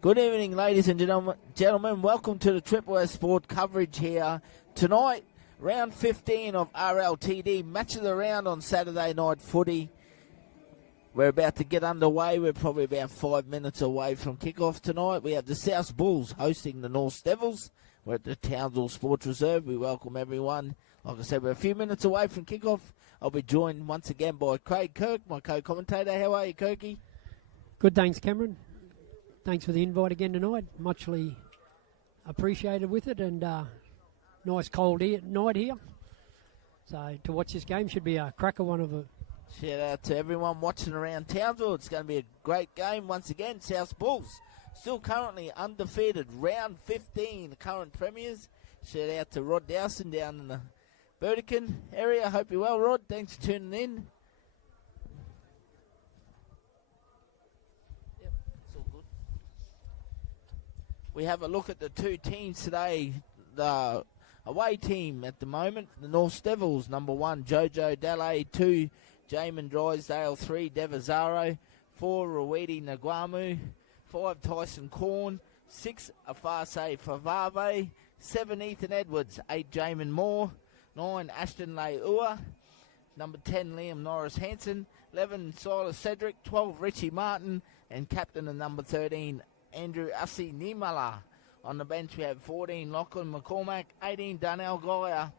Good evening, ladies and gentlemen. Welcome to the Triple S Sport coverage here. Tonight, round 15 of RLTD, match of the round on Saturday night footy. We're about to get underway. We're probably about 5 minutes away from kickoff tonight. We have the South Bulls hosting the North Devils. We're at the Townsville Sports Reserve. We welcome everyone. Like I said, we're a few minutes away from kickoff. I'll be joined once again by Craig Kirk, my co-commentator. How are you, Kirky? Good, thanks, Cameron. Thanks for the invite again tonight. Muchly appreciated with it, and nice cold night here. So to watch this game should be a cracker one of it. Shout out to everyone watching around Townsville. It's going to be a great game once again. South Bulls still currently undefeated. Round 15, the current premiers. Shout out to Rod Dowson down in the Burdekin area. Hope you're well, Rod. Thanks for tuning in. Yep, it's all good. We have a look at the two teams today. The away team at the moment, the North Devils, number 1, Jojo Dalle, 2, Jamin Drysdale, 3, Devazaro, 4, Ruidi Naguamu, 5, Tyson Corn, 6, Afase Favave, 7, Ethan Edwards, 8, Jamin Moore, 9, Ashton Leua, number 10, Liam Norris Hansen, 11, Silas Cedric, 12, Richie Martin, and captain of number 13, Andrew Ussie Nimala. On the bench we have 14, Lachlan McCormack, 18, Darnell Geyer,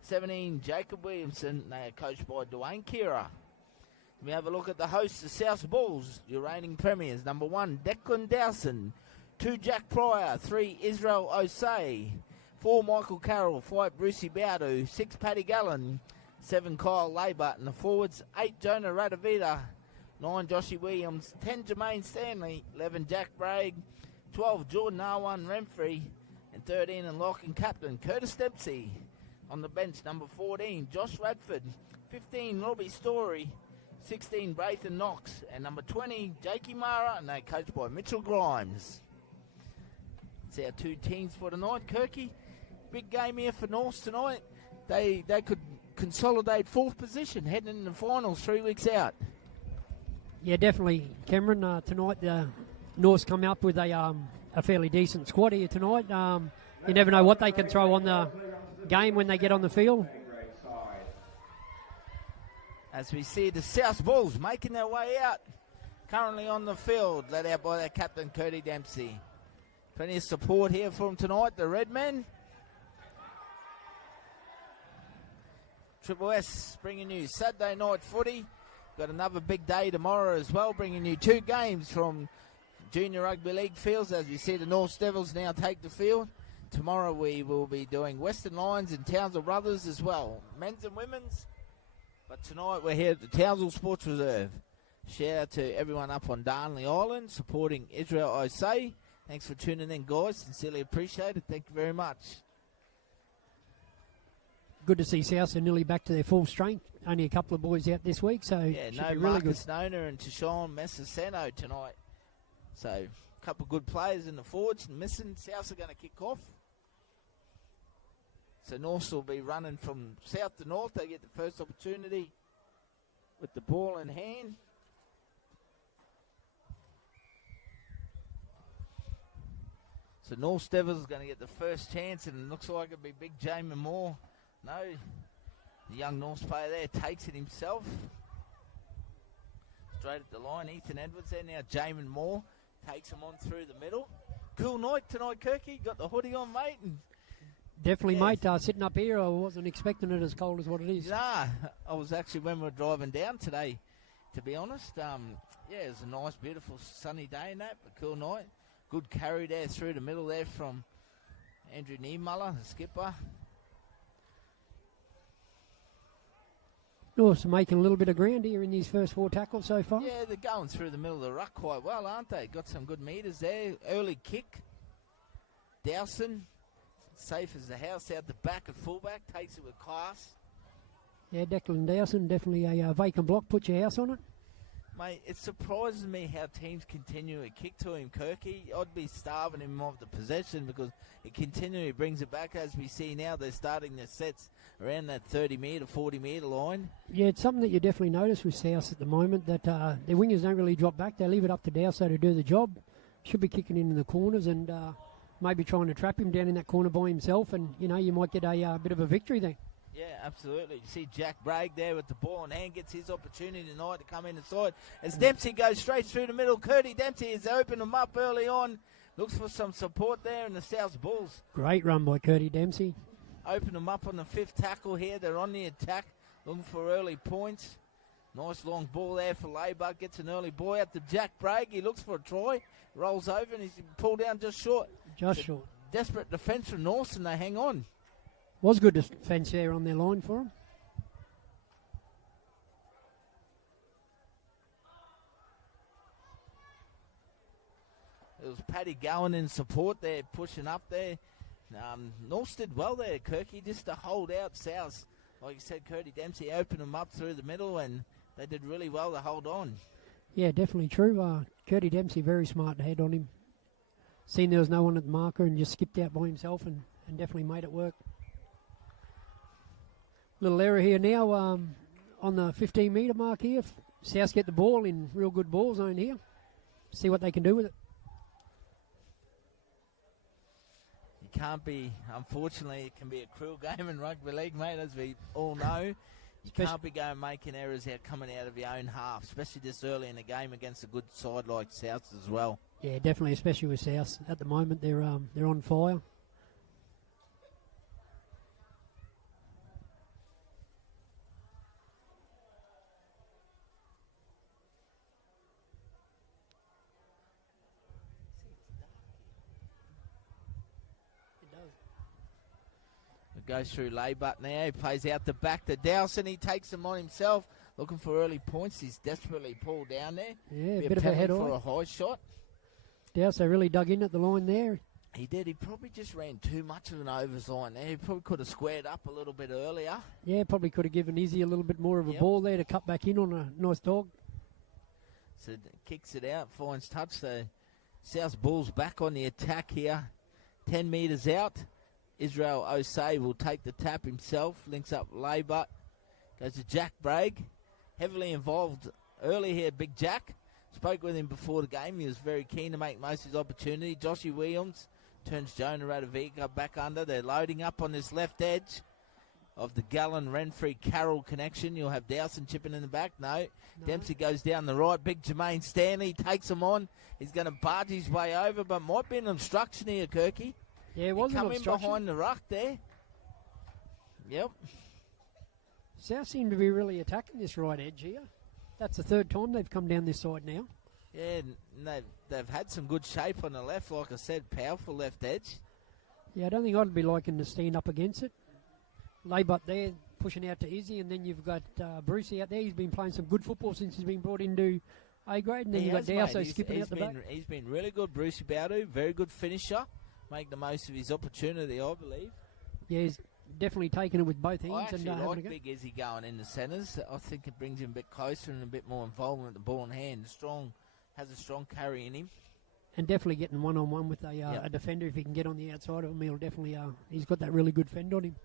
17, Jacob Williamson. They are coached by Dwayne Kira. We have a look at the hosts, the South Bulls, your reigning premiers. Number 1, Declan Dowson, 2, Jack Pryor, 3, Israel Osei, 4, Michael Carroll, 5, Brucey Bowdu, 6, Paddy Gallen, 7, Kyle Labour, and the forwards, 8, Jonah Radavita, 9, Joshy Williams, 10, Jermaine Stanley, 11, Jack Bragg, 12, Jordan Arwan Renfrey, and 13, and lock and captain, Curtis Dempsey. On the bench, number 14, Josh Radford, 15, Robbie Story, 16, Braithen Knox, and number 20, Jakey Mara, and they're coached by Mitchell Grimes. It's our two teams for tonight. Kirky, big game here for North tonight. They could consolidate 4th position heading in the finals 3 weeks out. Yeah, definitely, Cameron. Tonight the North's come up with a fairly decent squad here tonight. You never know what they can throw on the game when they get on the field. As we see the South Bulls making their way out, currently on the field, led out by their captain, Curtis Dempsey. Plenty of support here for them tonight, the Redmen. Triple S bringing you Saturday night footy. Got another big day tomorrow as well, bringing you 2 games from Junior Rugby League fields. As we see the North Devils now take the field. Tomorrow we will be doing Western Lions and Townsville Brothers as well, men's and women's. But tonight we're here at the Townsville Sports Reserve. Shout out to everyone up on Darnley Island supporting Israel Osei. Thanks for tuning in, guys. Sincerely appreciate it. Thank you very much. Good to see South are nearly back to their full strength. Only a couple of boys out this week, so yeah, should no be really Marcus good. Nona and Tashon Messaseno tonight. So a couple of good players in the forwards missing. South are going to kick off. So North will be running from south to north. They get the first opportunity with the ball in hand. So North Devils is going to get the first chance, and it looks like it'll be big Jamin Moore. No, the young North player there takes it himself. Straight at the line, Ethan Edwards there now. Jamin Moore takes him on through the middle. Cool night tonight, Kirky. Got the hoodie on, mate. And definitely, mate. Sitting up here, I wasn't expecting it as cold as what it is. Nah, I was actually when we were driving down today, to be honest. Yeah, it was a nice, beautiful, sunny day and that, but cool night. Good carry there through the middle there from Andrew Niemuller, the skipper. North's making a little bit of ground here in these first 4 tackles so far. Yeah, they're going through the middle of the ruck quite well, aren't they? Got some good meters there. Early kick. Dowson, safe as the house out the back at fullback, takes it with class. Yeah, Declan Dowson, definitely a vacant block. Put your house on it. Mate, it surprises me how teams continue to kick to him, Kirky. I'd be starving him of the possession because it continually brings it back. As we see now, they're starting their sets around that 30-metre, 40-metre line. Yeah, it's something that you definitely notice with South at the moment, that their wingers don't really drop back. They leave it up to Dowso to do the job. should be kicking in the corners and maybe trying to trap him down in that corner by himself, and you might get a bit of a victory there. Yeah, absolutely. You see Jack Bragg there with the ball in hand, gets his opportunity tonight to come in inside. As Dempsey goes straight through the middle, Curdy Dempsey has opened him up early on. Looks for some support there in the South Bulls. Great run by Curdy Dempsey. Open them up on the 5th tackle here. They're on the attack, looking for early points. Nice long ball there for Labour. Gets an early ball out to Jack Bragg. He looks for a try. Rolls over and he's pulled down just short. Just short. Desperate defence from North, and they hang on. Was good defence there on their line for him. It was Paddy Gowan in support there, pushing up there. North did well there, Kirky, just to hold out South. Like you said, Curdy Dempsey opened them up through the middle, and they did really well to hold on. Yeah, definitely true. Curdy Dempsey, very smart to head on him. Seen there was no one at the marker and just skipped out by himself and definitely made it work. Little error here now on the 15-metre mark here. South get the ball in real good ball zone here. See what they can do with it. You can't be, unfortunately, it can be a cruel game in rugby league, mate, as we all know. You can't be going making errors out coming out of your own half, especially this early in the game against a good side like South as well. Yeah, definitely, especially with South. At the moment, they're on fire. Goes through Laybutt now. He plays out the back to Dowson. He takes them on himself, looking for early points. He's desperately pulled down there. Yeah, a bit of a head for a high shot. Dowson really dug in at the line there. He did. He probably just ran too much of an overs line there. He probably could have squared up a little bit earlier. Yeah, probably could have given Izzy a little bit more of a ball there to cut back in on a nice dog. So kicks it out, finds touch. So South Bulls back on the attack here. 10 metres out. Israel Osei will take the tap himself, links up Laybutt, goes to Jack Bragg, heavily involved early here, Big Jack. Spoke with him before the game. He was very keen to make most of his opportunity. Joshy Williams turns Jonah Radovica back under. They're loading up on this left edge of the Gallen-Renfrey-Carroll connection. You'll have Dowson chipping in the back. No. Dempsey goes down the right. Big Jermaine Stanley takes him on. He's going to barge his way over, but might be an obstruction here, Kirky. Yeah, it was an obstruction. Come in behind the ruck there. Yep. South seem to be really attacking this right edge here. That's the third time they've come down this side now. Yeah, and they've had some good shape on the left. Like I said, powerful left edge. Yeah, I don't think I'd be liking to stand up against it. Laybutt there pushing out to Izzy, and then you've got Brucey out there. He's been playing some good football since he's been brought into A grade, and then you've got Dowso skipping out the back. He's been really good, Brucey Bowdu. Very good finisher. Make the most of his opportunity, I believe. Yeah, he's definitely taken it with both hands. I actually and like Big Izzy going in the centres. I think it brings him a bit closer and a bit more involvement with the ball in hand. Has a strong carry in him. And definitely getting one-on-one with a defender. If he can get on the outside of him, he'll definitely, he's got that really good fend on him.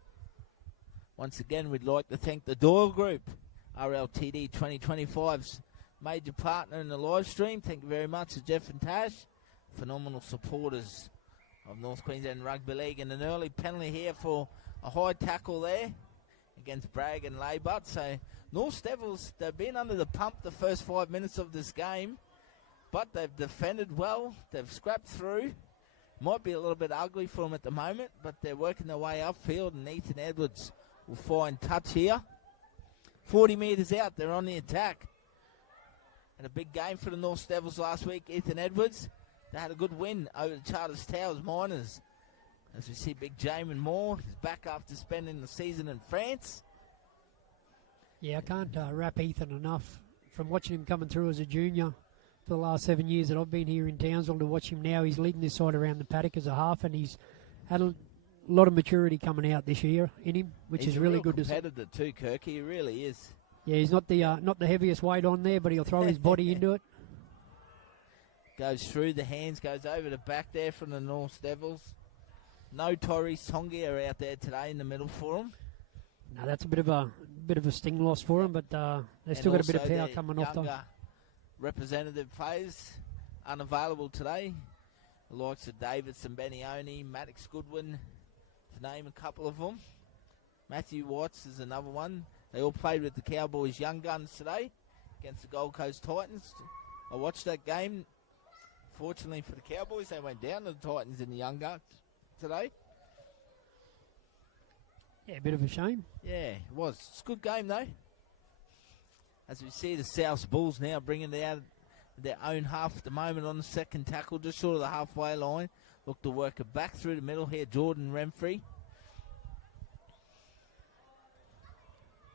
Once again, we'd like to thank the Doyle Group, RLTD 2025's major partner in the live stream. Thank you very much to Jeff and Tash, phenomenal supporters of North Queensland Rugby League. And an early penalty here for a high tackle there against Bragg and Laybutt. So North Devils, they've been under the pump the first 5 minutes of this game, but they've defended well. They've scrapped through. Might be a little bit ugly for them at the moment, but they're working their way upfield, and Ethan Edwards will find touch here. 40 metres out, they're on the attack. And a big game for the North Devils last week, Ethan Edwards. They had a good win over the Charters Towers Miners. As we see big Jamin Moore is back after spending the season in France. Yeah, I can't wrap Ethan enough. From watching him coming through as a junior for the last 7 years that I've been here in Townsville to watch him now, he's leading this side around the paddock as a half, and he's had a lot of maturity coming out this year in him, which is really good to see. He's a competitor too, Kirk. He really is. Yeah, he's not the heaviest weight on there, but he'll throw his body into it. Goes through the hands, goes over the back there from the North Devils. No Tyrese Tongia out there today in the middle for him. No, that's a bit of a sting loss for him, but they've still got a bit of power coming off them. Representative players unavailable today. The likes of Davidson, Benioni, Maddox Goodwin, to name a couple of them. Matthew Watts is another one. They all played with the Cowboys Young Guns today against the Gold Coast Titans. I watched that game. Fortunately for the Cowboys, they went down to the Titans in the Young Guns today. Yeah, a bit of a shame. Yeah, it was. It's a good game, though. As we see the South Bulls now bringing it out of their own half at the moment on the second tackle, just short of the halfway line. Look to work it back through the middle here, Jordan Remfrey.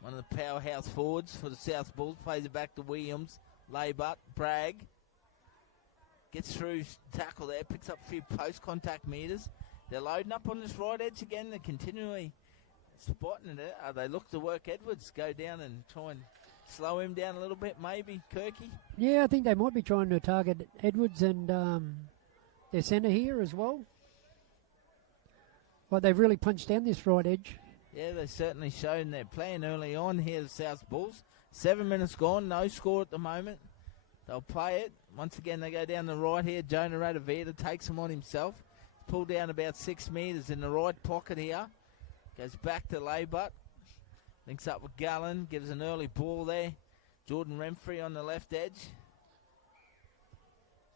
One of the powerhouse forwards for the South Bulls. Plays it back to Williams. Laybutt, Bragg. Gets through tackle there, picks up a few post-contact meters. They're loading up on this right edge again. They're continually spotting it. They look to work Edwards, go down and try and slow him down a little bit, maybe, Kirky? Yeah, I think they might be trying to target Edwards and their centre here as well. Well, they've really punched down this right edge. Yeah, they've certainly shown their plan early on here, the South Bulls. 7 minutes gone, no score at the moment. They'll play it. Once again, they go down the right here. Jonah Radavita takes him on himself. Pulled down about 6 metres in the right pocket here. Goes back to Laybutt. Links up with Gallen. Gives an early ball there. Jordan Remfrey on the left edge.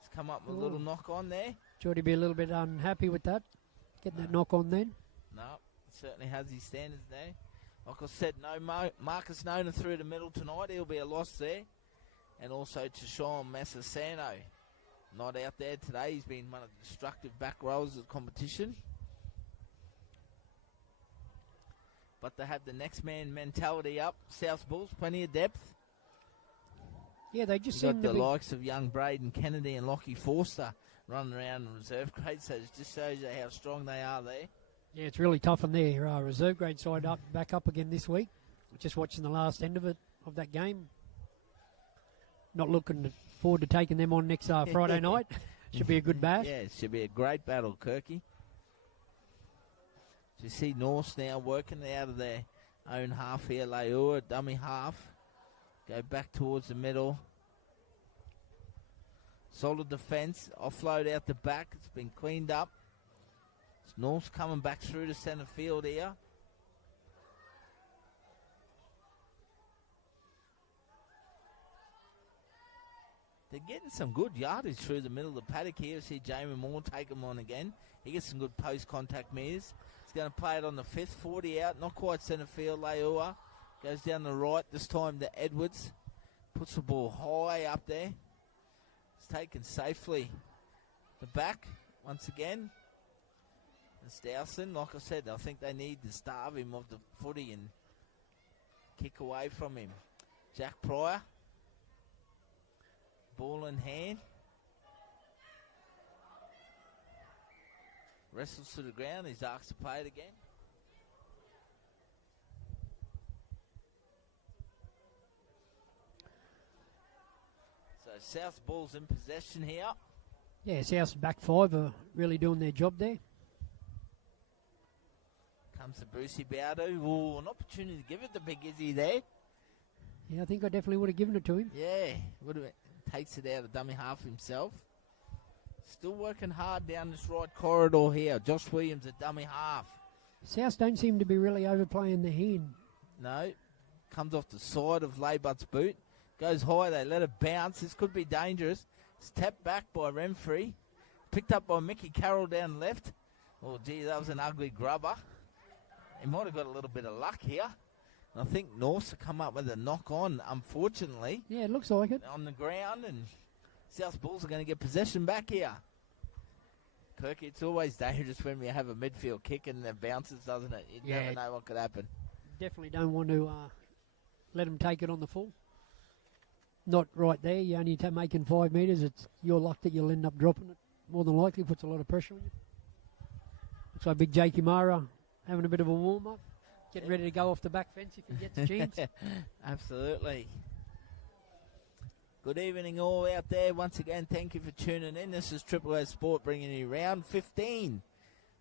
He's come up with a little knock on there. Jordy be a little bit unhappy with that. Getting that knock on then. No, certainly has his standards there. Like I said, no Marcus Nona through the middle tonight. He'll be a loss there. And also to Sean Massasano. Not out there today. He's been one of the destructive back rows of the competition. But they have the next man mentality up. South Bulls, plenty of depth. Yeah, they just You've seem got to the be... likes of young Braden Kennedy and Lockie Forster running around in reserve grade. So it just shows you how strong they are there. Yeah, it's really tough on their reserve grade side back up again this week. Just watching the last end of that game. Not looking forward to taking them on next Friday night. Should be a good bash. Yeah, it should be a great battle, Kirky. So you see Norse now working out of their own half here. Leua, dummy half. Go back towards the middle. Solid defence. Offload out the back. It's been cleaned up. It's Norse coming back through to centre field here. They're getting some good yardage through the middle of the paddock here. See Jamie Moore take him on again. He gets some good post-contact meters. He's going to play it on the 5th, 40 out. Not quite centre field. Leua goes down the right. This time to Edwards. Puts the ball high up there. It's taken safely. The back, once again. It's Dowson. Like I said, I think they need to starve him of the footy and kick away from him. Jack Pryor. Ball in hand. Wrestles to the ground. He's asked to play it again. So South Bulls in possession here. Yeah, South's back five are really doing their job there. Comes to Brucey Bowdo. Ooh, an opportunity to give it to Big Izzy there. Yeah, I think I definitely would have given it to him. Yeah, would have. Takes it out of dummy half himself. Still working hard down this right corridor here. Josh Williams at dummy half. South don't seem to be really overplaying the hand. No. Comes off the side of Laybutt's boot. Goes high. They let it bounce. This could be dangerous. It's tapped back by Remfrey. Picked up by Mickey Carroll down left. Oh, gee, that was an ugly grubber. He might have got a little bit of luck here. I think Norse have come up with a knock on, unfortunately. Yeah, it looks like it. On the ground, and South Bulls are going to get possession back here. Kirky, it's always dangerous when we have a midfield kick and it bounces, doesn't it? You never know what could happen. Definitely don't want to let them take it on the full. Not right there. You're only making 5 metres. It's your luck that you'll end up dropping it. More than likely, puts a lot of pressure on you. Looks like big Jakey Mara having a bit of a warm-up. Getting ready to go off the back fence if he gets a chance. Absolutely. Good evening all out there. Once again, thank you for tuning in. This is Triple O Sport bringing you round 15.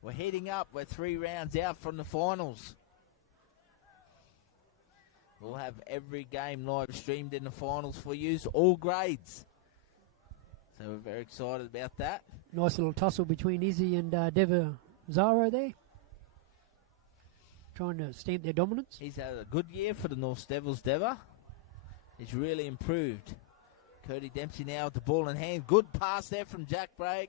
We're heading up. We're 3 rounds out from the finals. We'll have every game live streamed in the finals for you, all grades. So we're very excited about that. Nice little tussle between Izzy and Deva Zaro there. Trying to stamp their dominance. He's had a good year for the North Devils, Deva. He's really improved. Cody Dempsey now with the ball in hand. Good pass there from Jack Bragg.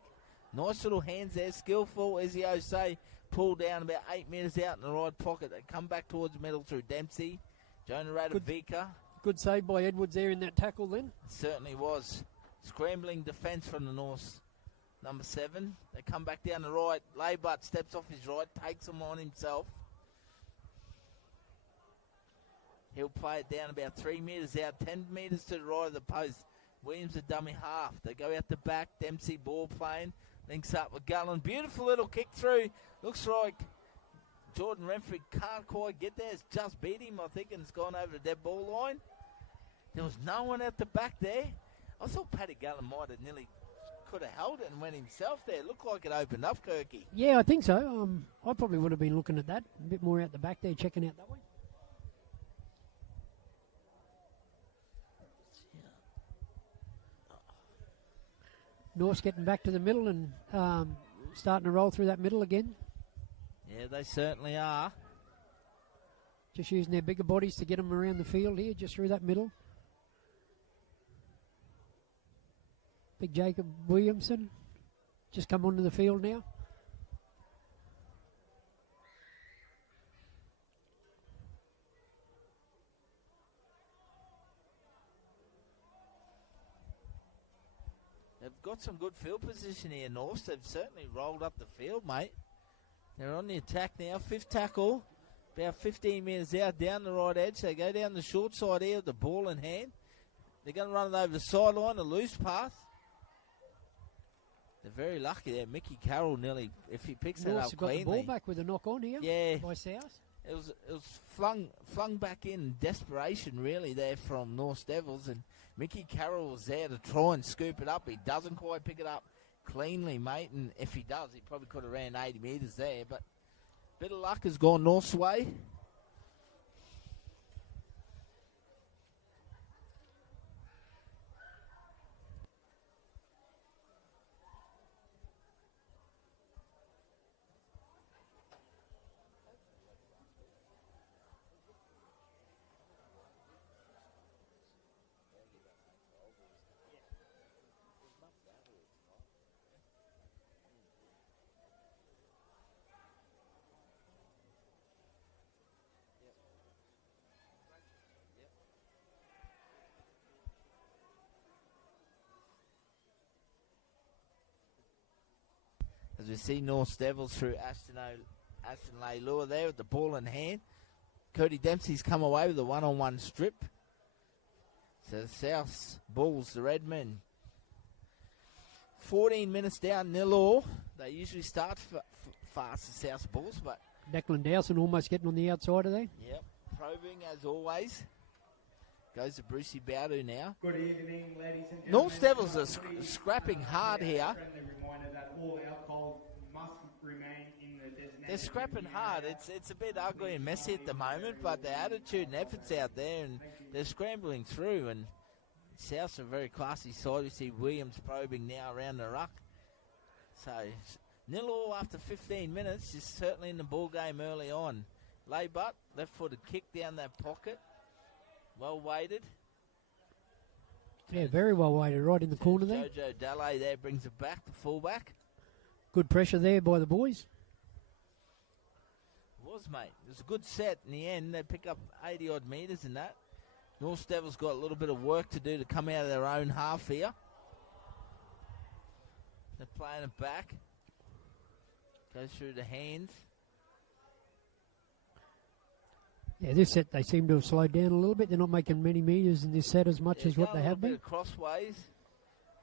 Nice little hands there, skillful. Izzy Osei pulled down about 8 metres out in the right pocket. They come back towards the middle through Dempsey. Jonah Radovica. Good save by Edwards there in that tackle then. Certainly was. Scrambling defence from the North. Number 7. They come back down the right. Laybutt steps off his right, takes them on himself. He'll play it down about 3 metres out, 10 metres to the right of the post. Williams a dummy half. They go out the back. Dempsey ball playing. Links up with Gullen. Beautiful little kick through. Looks like Jordan Renfrew can't quite get there. It's just beat him, I think, and it's gone over the dead ball line. There was no one at the back there. I thought Paddy Gullen might have nearly could have held it and went himself there. It looked like it opened up, Kirky. Yeah, I think so. I probably would have been looking at that. A bit more out the back there, checking out that way. North's getting back to the middle and starting to roll through that middle again. Yeah, they certainly are. Just using their bigger bodies to get them around the field here, just through that middle. Big Jacob Williamson just come onto the field now. They've got some good field position here, North. They've certainly rolled up the field, mate. They're on the attack now. 5th tackle, about 15 metres out, down the right edge. They go down the short side here with the ball in hand. They're going to run it over the sideline, a loose pass. They're very lucky there. Mickey Carroll nearly, if he picks that up cleanly. Got the ball back with a knock on here. Yeah. By South. It was flung back in desperation, really, there from North Devils, and Mickey Carroll was there to try and scoop it up. He doesn't quite pick it up cleanly, mate, and if he does, he probably could have ran 80 metres there, but a bit of luck has gone North's way. As we see North Devils through Ashton Leilua there with the ball in hand. Cody Dempsey's come away with a one-on-one strip. So South's Bulls, the Redmen. 14 minutes down, 0-0. They usually start fast, the South's Bulls, but... Declan Dowson almost getting on the outside of there. Yep, probing as always. Goes to Brucey Bowdu now. Good evening, ladies and gentlemen. North Devils are scrapping hard here. All alcohol must remain in the designated. They're scrapping hard. It's a bit ugly and messy at the moment, but the attitude and effort's out there, and they're scrambling through. And South's a very classy side. We see Williams probing now around the ruck. So 0-0 after 15 minutes, just certainly in the ball game early on. Laybutt, left-footed kick down that pocket. Well weighted. Yeah, very well weighted, right in the corner there. Jojo Dalle there brings it back, the fullback. Good pressure there by the boys. It was, mate. It was a good set in the end. They pick up 80-odd metres in that. North Devils got a little bit of work to do to come out of their own half here. They're playing it back. Goes through the hands. Yeah, this set they seem to have slowed down a little bit. They're not making many metres in this set as much as what they have been. Crossways.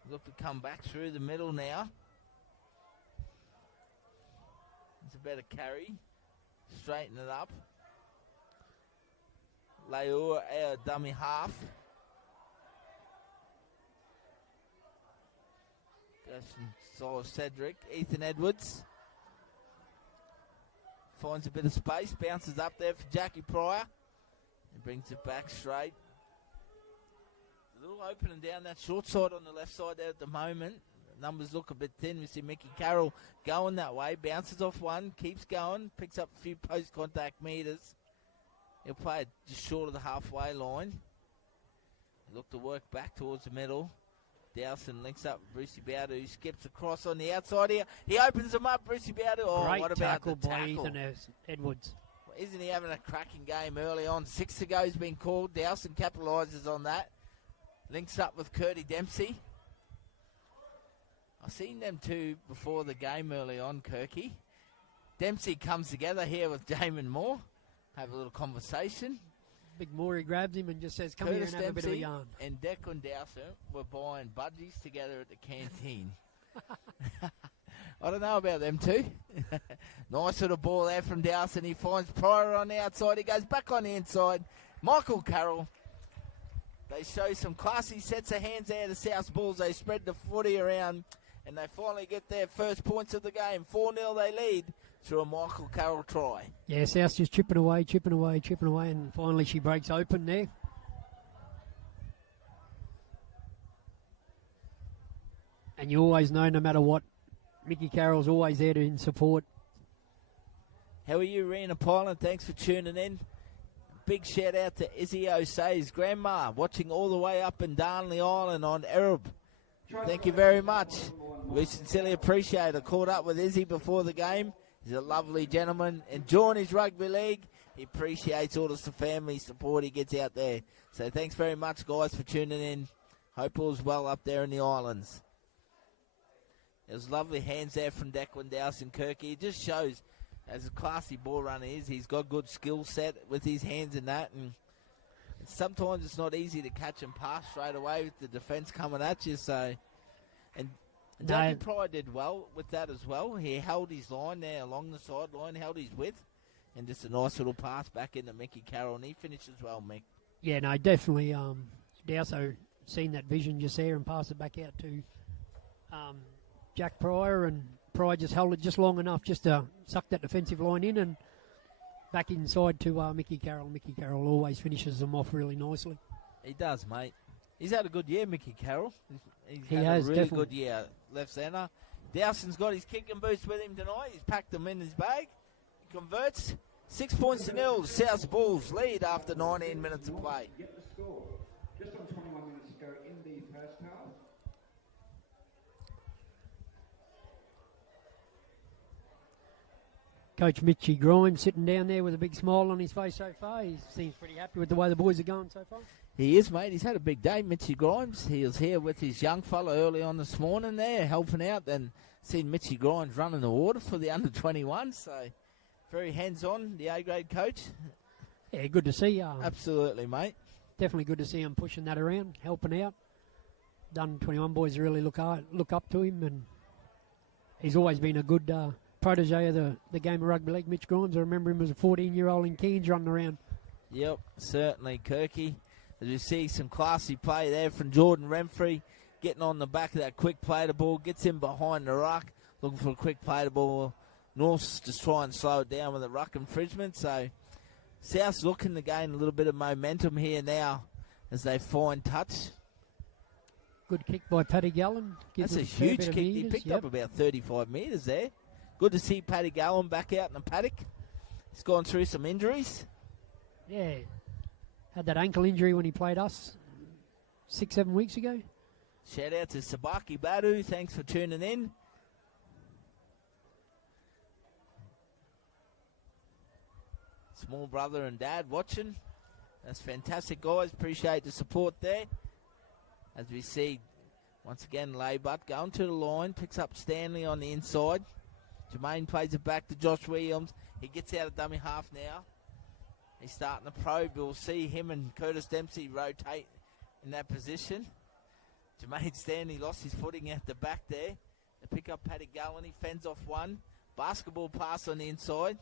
Look to come back through the middle now. It's a better carry. Straighten it up. Leua, our dummy half. Goes from Solo Cedric. Ethan Edwards. Finds a bit of space. Bounces up there for Jackie Pryor. And brings it back straight. A little opening down that short side on the left side there at the moment. Numbers look a bit thin. We see Mickey Carroll going that way. Bounces off one, keeps going, picks up a few post-contact metres. He'll play it just short of the halfway line. Look to work back towards the middle. Dowson links up with Brucey Bowder, who skips across on the outside here. He opens them up, Brucey Bowder. Oh, Great what about tackle the by tackle? Ethan Edwards. Isn't he having a cracking game early on? 6 to go's been called. Dowson capitalises on that. Links up with Curdy Dempsey. I've seen them two before the game early on, Kirky. Dempsey comes together here with Jamin Moore. Have a little conversation. Big Morey grabs him and just says, come here and have a bit of a yarn. And Declan Dowson were buying budgies together at the canteen. I don't know about them two. Nice little ball there from Dowson. He finds Pryor on the outside. He goes back on the inside. Michael Carroll. They show some classy sets of hands there, the South Bulls. They spread the footy around, and they finally get their first points of the game. 4-0 they lead through a Michael Carroll try. Yeah, South just chipping away, and finally she breaks open there. And you always know, no matter what, Mickey Carroll's always there to in support. How are you, Rena Pilot? Thanks for tuning in. Big shout out to Izzy O'Say's grandma, watching all the way up in Darnley Island on Arab. Thank you very much. We sincerely appreciate it. Caught up with Izzy before the game. He's a lovely gentleman, enjoying his rugby league. He appreciates all the family support he gets out there. So thanks very much, guys, for tuning in. Hope all's well up there in the islands. It was lovely hands there from Declan Dowson Kirky. It just shows, as a classy ball runner is, he's got good skill set with his hands and that. And sometimes it's not easy to catch and pass straight away with the defence coming at you. So, and Dougie Pryor did well with that as well. He held his line there along the sideline, held his width, and just a nice little pass back into Mickey Carroll, and he finishes well, Mick. Yeah, no, definitely. Dowso seen that vision just there and passed it back out to Jack Pryor, and Pryor just held it just long enough just to suck that defensive line in and back inside to Mickey Carroll. Mickey Carroll always finishes them off really nicely. He does, mate. He's had a good year, Mickey Carroll. He has a really definitely. good year, left centre. Dowson's got his kicking boots with him tonight. He's packed them in his bag. He converts. 6 points to nil. South Bulls lead after 19 minutes of play. Get the score. Just on 21 minutes to go in the first half. Coach Mitchy Grimes sitting down there with a big smile on his face so far. He seems pretty happy with the way the boys are going so far. He is, mate. He's had a big day, Mitchy Grimes. He was here with his young fella early on this morning there, helping out. Then seen Mitchy Grimes running the water for the under-21. So very hands-on, the A-grade coach. Yeah, good to see. Absolutely, mate. Definitely good to see him pushing that around, helping out. Done 21 boys really look up to him, and he's always been a good protege of the game of rugby league. Mitch Grimes, I remember him as a 14-year-old in Cairns running around. Yep, certainly, Kirky. As you see some classy play there from Jordan Renfrey, getting on the back of that quick play to ball, gets him behind the ruck, looking for a quick play to ball. North's just try and slow it down with a ruck infringement. So South's looking to gain a little bit of momentum here now as they find touch. Good kick by Paddy Gallen. That's a huge kick. He picked up about 35 metres there. Good to see Paddy Gallen back out in the paddock. He's gone through some injuries. Yeah. Had that ankle injury when he played us 6-7 weeks ago. Shout out to Sabaki Badu. Thanks for tuning in. Small brother and dad watching. That's fantastic, guys. Appreciate the support there. As we see, once again, Laybutt going to the line. Picks up Stanley on the inside. Jermaine plays it back to Josh Williams. He gets out of dummy half now. He's starting to probe. We'll see him and Curtis Dempsey rotate in that position. Jermaine Stanley lost his footing at the back there. They pick up Paddy Gallen. He fends off one. Basketball pass on the inside.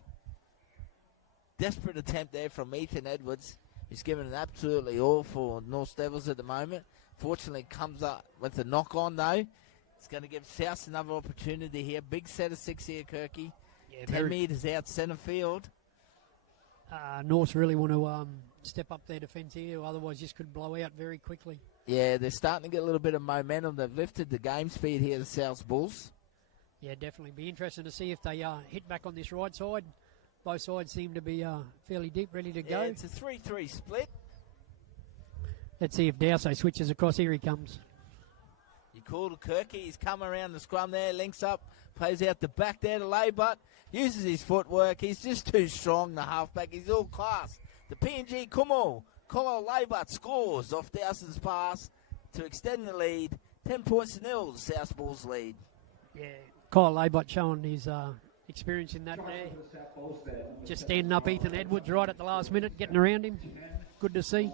Desperate attempt there from Ethan Edwards. He's given it absolutely all for North Devils at the moment. Fortunately, comes up with a knock on though. It's going to give South another opportunity here. Big set of 6 here, Kirky. Yeah, 10 metres out centre field. North really want to step up their defence here, otherwise this could blow out very quickly. Yeah, they're starting to get a little bit of momentum. They've lifted the game speed here, the South Bulls. Yeah, definitely. Be interesting to see if they hit back on this right side. Both sides seem to be fairly deep, ready to go. Yeah, it's a 3-3 split. Let's see if Dowso switches across. Here he comes. You call to Kirky. He's come around the scrum there, links up, plays out the back there to Laybutt. Uses his footwork. He's just too strong, the halfback. He's all class. The PNG Kumo Laybutt scores off Dowson's pass to extend the lead. 10 points to nil, the South Bulls lead. Yeah, Kyle Laybutt showing his experience in that there. Just standing up Ethan Edwards right at the last minute, getting around him. Good to see.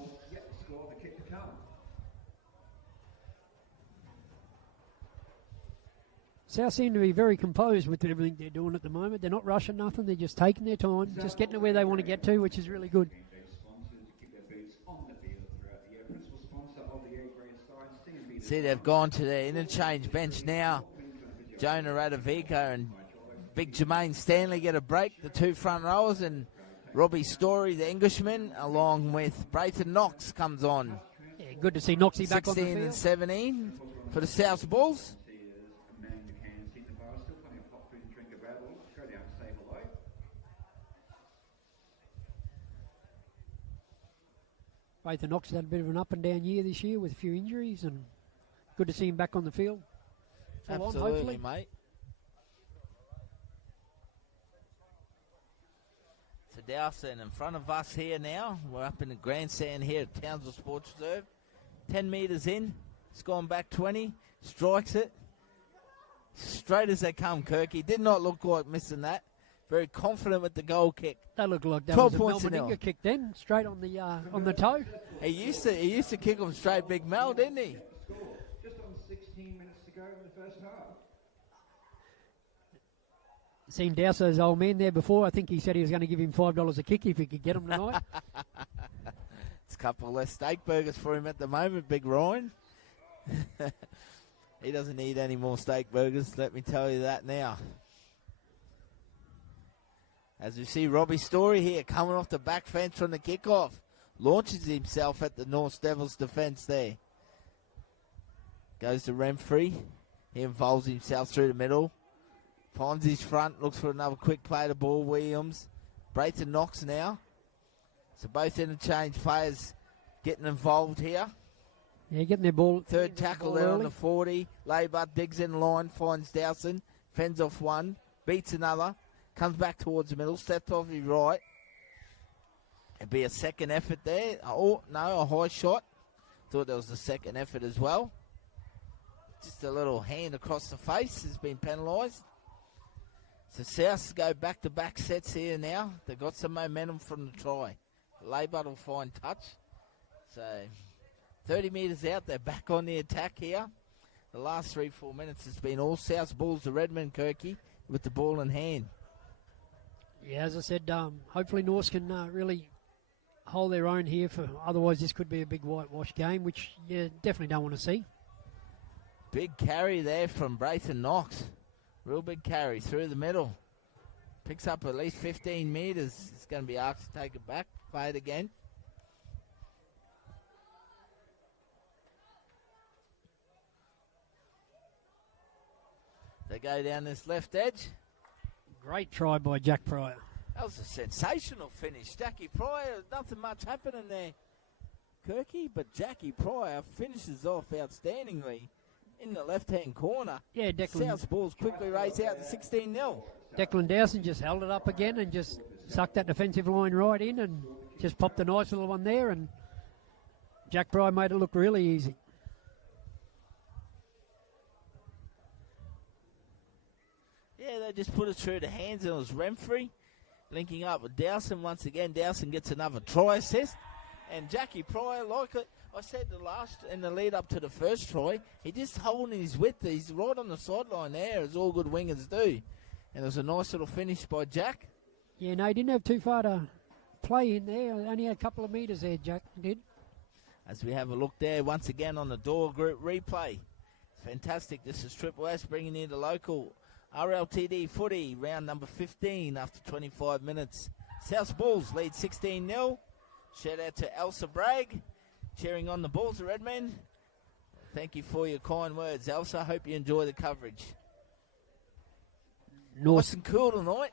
South seem to be very composed with everything they're doing at the moment. They're not rushing nothing. They're just taking their time, just getting to where they want to get to, which is really good. See, they've gone to their interchange bench now. Jonah Radovico and big Jermaine Stanley get a break, the two front rowers, and Robbie Story, the Englishman, along with Brayton Knox comes on. Yeah, good to see Knoxy back on the 16 field. and 17 for the South Bulls. Brayton Knox had a bit of an up and down year this year with a few injuries, and good to see him back on the field. Full Absolutely, on, hopefully. mate. So Dowson in front of us here now. We're up in the grandstand here at Townsville Sports Reserve. 10 metres in. It's gone back 20. Strikes it. Straight as they come, Kirky. Did not look like missing that. Very confident with the goal kick. That looked like that 12 was a points to Mel nil. Meninga kick then, straight on the toe. He used to kick him straight, Big Mel, didn't he? Just on 16 minutes to go in the first half. Seen Dowso's old man there before. I think he said he was going to give him $5 a kick if he could get him tonight. It's a couple less steak burgers for him at the moment, Big Ryan. He doesn't need any more steak burgers, let me tell you that now. As we see Robbie Story here coming off the back fence from the kickoff. Launches himself at the North Devils defence there. Goes to Remfrey. He involves himself through the middle. Finds his front. Looks for another quick play to ball. Williams. Brayton Knox now. So both interchange players getting involved here. Yeah, getting their ball. Third tackle there on the 40. Laybutt digs in line. Finds Dowson. Fends off one. Beats another. Comes back towards the middle. Steps off his right. It'd be a second effort there. Oh, no, a high shot. Thought there was a second effort as well. Just a little hand across the face has been penalised. So South go back-to-back sets here now. They've got some momentum from the try. Laybutt will find touch. So 30 metres out, they're back on the attack here. The last 3-4 minutes has been all South Bulls to Redmond Kirky with the ball in hand. Yeah, as I said, hopefully Norse can really hold their own here. Otherwise, this could be a big whitewash game, which you definitely don't want to see. Big carry there from Brayton Knox. Real big carry through the middle. Picks up at least 15 metres. It's going to be asked to take it back. Play it again. They go down this left edge. Great try by Jack Pryor. That was a sensational finish. Jackie Pryor, nothing much happening there, Kirky, but Jackie Pryor finishes off outstandingly in the left-hand corner. Yeah, Declan. South Bulls quickly race out to 16-0. Declan Dowson just held it up again and just sucked that defensive line right in and just popped a nice little one there, and Jack Pryor made it look really easy. Yeah, they just put it through the hands, and it was Remfrey linking up with Dowson once again. Dowson gets another try assist, and Jackie Pryor, like it, I said in the lead up to the first try, he just holding his width. He's right on the sideline there, as all good wingers do. And it was a nice little finish by Jack. Yeah, no, he didn't have too far to play in there. Only had a couple of metres there, Jack did. As we have a look there once again on the Door Group replay. Fantastic. This is Triple S bringing you the local RLTD footy, round number 15 after 25 minutes. South Bulls lead 16-0. Shout out to Elsa Bragg cheering on the Bulls of Redmond. Thank you for your kind words, Elsa. I hope you enjoy the coverage. North Nice and cool tonight.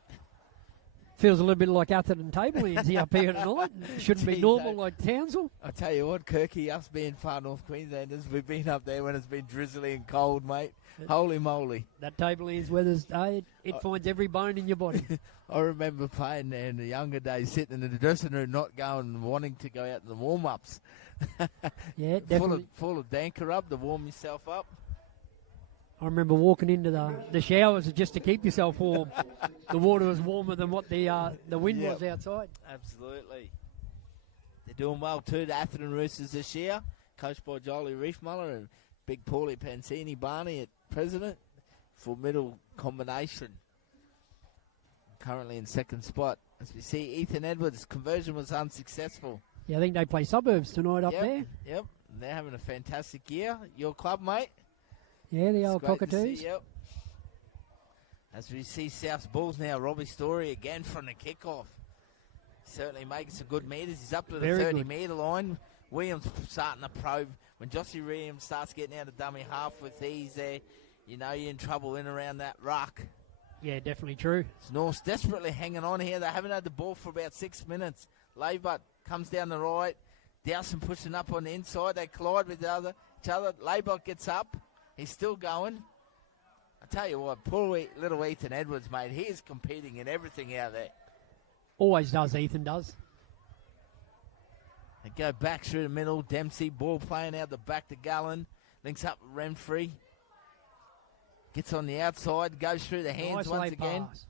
feels a little bit like Atherton Tablelands up here tonight. Shouldn't be Jeez, normal eh? like Townsville. I tell you what, Kirky, us being far North Queenslanders, we've been up there when it's been drizzly and cold, mate. Holy moly. That Tablelands weather's it finds every bone in your body. I remember playing there in the younger days, sitting in the dressing room, not going and wanting to go out in the warm-ups. Yeah, definitely. Full of danker up to warm yourself up. I remember walking into the showers just to keep yourself warm. The water was warmer than what the wind Yep. was outside. Absolutely. They're doing well too, the Atherton Roosters this year, coached by Jolie Reefmuller and big Paulie Pansini Barney at president. Formidable combination. Currently in second spot. As we see, Ethan Edwards' conversion was unsuccessful. Yeah, I think they play Suburbs tonight up there. Yep, they're having a fantastic year. Your club, mate. Yeah, the It's old great to Cockatoos. see, yep. As we see South's Bulls now, Robbie Story again from the kickoff. Certainly making some good meters. He's up to the Very 30-metre line. Williams starting to probe. When Jossie Williams starts getting out of dummy half with ease there, you know you're in trouble in around that ruck. Yeah, definitely true. It's North desperately hanging on here. They haven't had the ball for about 6 minutes. Laybut comes down the right. Dowson pushing up on the inside. They collide with each other. Laybut gets up. He's still going. I tell you what, poor little Ethan Edwards, mate. He is competing in everything out there. Always does, Ethan does. They go back through the middle. Dempsey, ball playing out the back to Gallen. Links up with Renfrey. Gets on the outside. Goes through the hands Nice once late again. pass.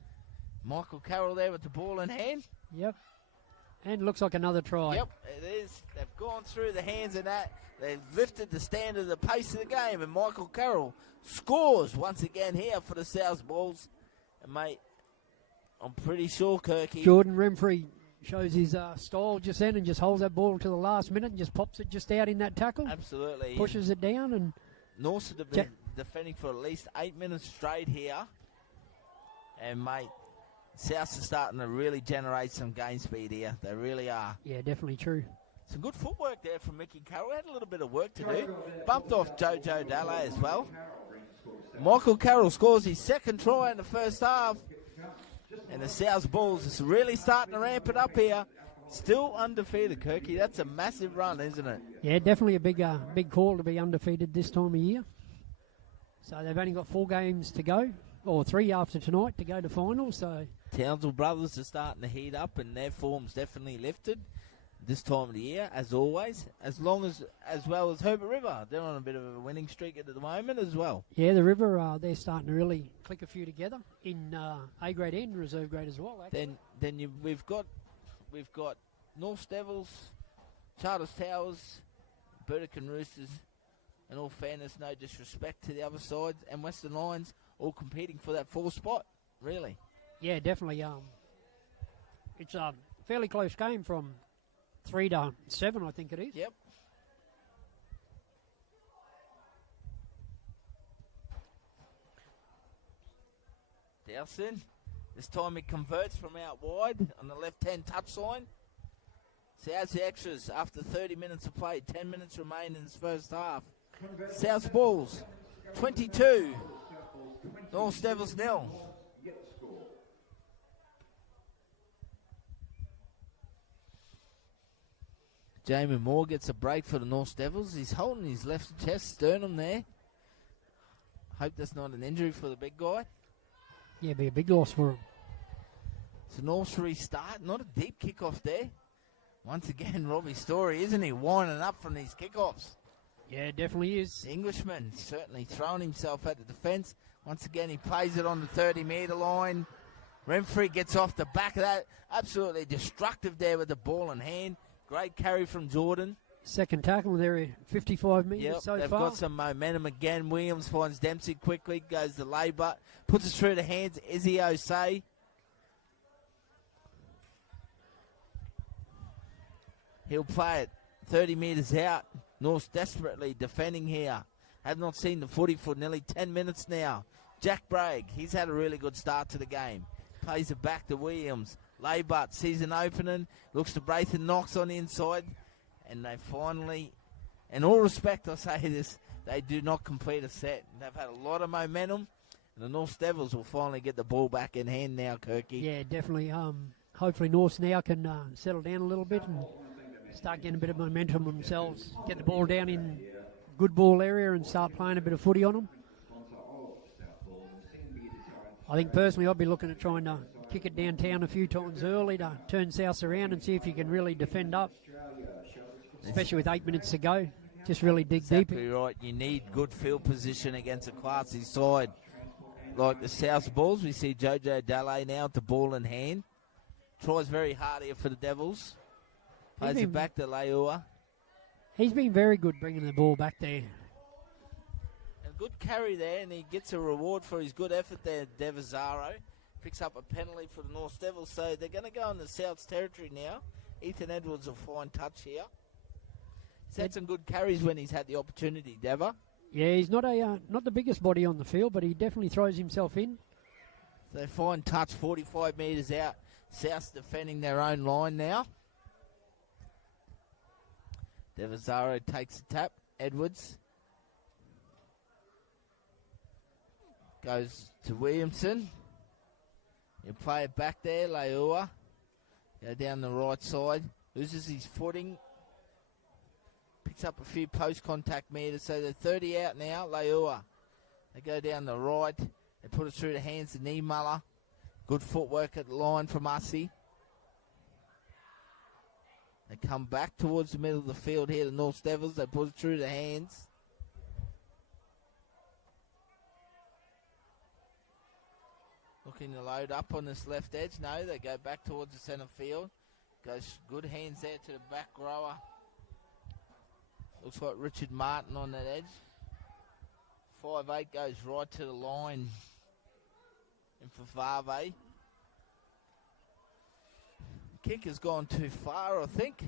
Michael Carroll there with the ball in hand. Yep. And looks like another try. Yep, it is. They've gone through the hands of that. They've lifted the standard, the pace of the game, and Michael Carroll scores once again here for the South Bulls. And, mate, I'm pretty sure, Kirky. Jordan Renfrey shows his style just then and just holds that ball to the last minute and just pops it just out in that tackle. Absolutely. Pushes it down and North have been defending for at least 8 minutes straight here. And, mate, Souths are starting to really generate some game speed here. They really are. yeah, definitely true. Some good footwork there from Mickey Carroll. Had a little bit of work to do. Bumped off Jojo Dalle as well. Michael Carroll scores his second try in the first half. And the South Bulls is really starting to ramp it up here. Still undefeated, Kirky. That's a massive run, isn't it? Yeah, definitely a big call to be undefeated this time of year. So they've only got 4 games to go, or 3 after tonight to go to finals. So Townsville brothers are starting to heat up, and their form's definitely lifted this time of the year, as always. As well as Herbert River. They're on a bit of a winning streak at the moment as well. yeah, the River they're starting to really click a few together in A grade and reserve grade as well. Actually. We've got North Devils, Charters Towers, Burdekin Roosters. In all fairness, no disrespect to the other sides, and Western Lions all competing for that 4th spot. Really. Yeah, definitely. It's a fairly close game from 3 to 7, I think it is. Yep. Dowson. This time he converts from out wide on the left-hand touchline. So how's the extras after 30 minutes of play? 10 minutes remain in this first half. South Bulls 22. North Devils 0. Jamie Moore gets a break for the North Devils. He's holding his left chest sternum there. Hope that's not an injury for the big guy. Yeah, be a big loss for him. It's an all-three start. Not a deep kickoff there. Once again, Robbie Story, isn't he? Winding up from these kickoffs. Yeah, it definitely is. The Englishman certainly throwing himself at the defence. Once again, he plays it on the 30-metre line. Renfrey gets off the back of that. Absolutely destructive there with the ball in hand. Great carry from Jordan. Second tackle there, 55 metres so they've far. got some momentum again. Williams finds Dempsey quickly, goes to Labour, puts it through the hands. Izzy Osei. He'll play it 30 metres out. North desperately defending here. Have not seen the footy for nearly 10 minutes now. Jack Bragg, he's had a really good start to the game. Plays it back to Williams. Laybut sees an opening, looks to Braithen, knocks on the inside, and they finally, in all respect I say this, they do not complete a set. They've had a lot of momentum, and the North Devils will finally get the ball back in hand now, Kirky. Yeah, definitely. Hopefully North now can settle down a little bit and start getting a bit of momentum themselves, get the ball down in good ball area and start playing a bit of footy on them. I think personally I'd be looking at trying to kick it downtown a few times early to turn South around and see if you can really defend up, especially with 8 minutes to go. Just really dig deep. Exactly right. You need good field position against a classy side like the South Bulls. We see Jojo Dalle now with the ball in hand. Tries very hard here for the Devils. Plays it back to Leua. He's been very good bringing the ball back there. A good carry there, and he gets a reward for his good effort there, Devizaro. Picks up a penalty for the North Devils, so they're going to go in the South's territory now. Ethan Edwards will fine touch here. He's had some good carries when he's had the opportunity, Deva. Yeah, he's not the biggest body on the field, but he definitely throws himself in. So fine touch, 45 metres out. South defending their own line now. Devizaro takes a tap. Edwards goes to Williamson. You play it back there, Leua. Go down the right side. Loses his footing. Picks up a few post-contact meters. So they're 30 out now, Leua. They go down the right. They put it through the hands of Niemuller. Good footwork at the line from Ussy. They come back towards the middle of the field here, the North Devils. They put it through the hands. Looking to load up on this left edge. No, they go back towards the centre field. Goes good hands there to the back rower. Looks like Richard Martin on that edge. 5'8" goes right to the line. And for Varve. Kick has gone too far, I think.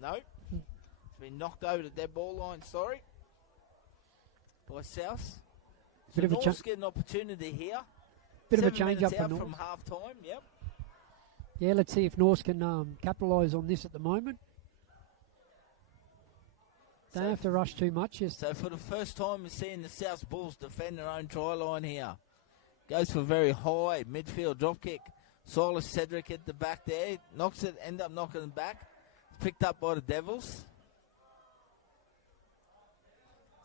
No. It's been knocked over the dead ball line, sorry. By South. So North's get an opportunity here. Bit of a change up for North. From half time, yep. Yeah, let's see if North can capitalise on this at the moment. Don't have to rush too much. So for the first time we're seeing the South Bulls defend their own try line here. Goes for a very high midfield drop kick. Silas Cedric at the back there. Knocks it, end up knocking it back. It's picked up by the Devils.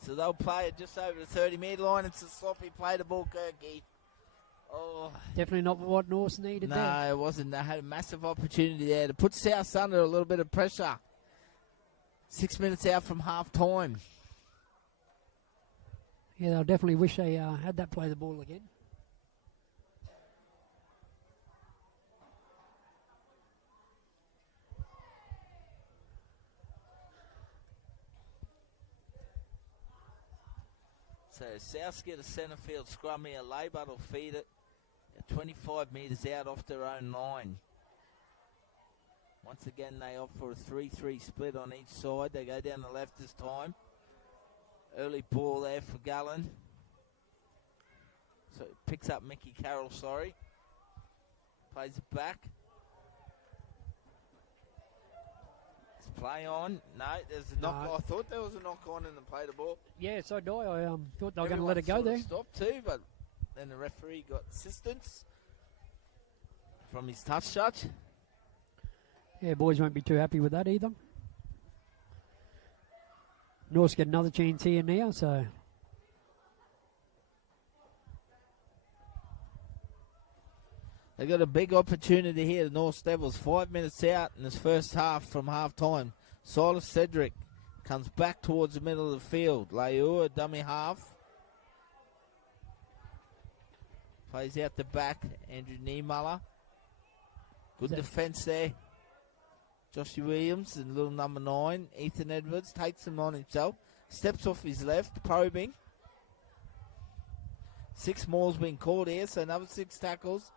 So they'll play it just over the 30-metre line. It's a sloppy play to ball, Kirky. Oh. Definitely not what North needed there. No, it wasn't. They had a massive opportunity there to put South under a little bit of pressure. 6 minutes out from half time. Yeah, they'll definitely wish they had that play the ball again. So South get a centre field scrum here. Labour will feed it 25 metres out off their own line. Once again, they opt for a 3-3 split on each side. They go down the left this time. Early ball there for Gallen. So it picks up Mickey Carroll, sorry. Plays it back. It's play on. No, there's a knock. I thought there was a knock on and then play the ball. Yeah, so do I. I thought they were going to let it go there. Stopped too, but then the referee got assistance from his touch judge. Yeah, boys won't be too happy with that either. North's got another chance here now, so. They got a big opportunity here, the North Devils. 5 minutes out in this first half from half time. Silas Cedric comes back towards the middle of the field. Leua, dummy half. Plays out the back, Andrew Niemuller. Good defence there. Joshy Williams and little number 9, Ethan Edwards, takes him on himself. Steps off his left, probing. 6 more's been called here, so another 6 tackles.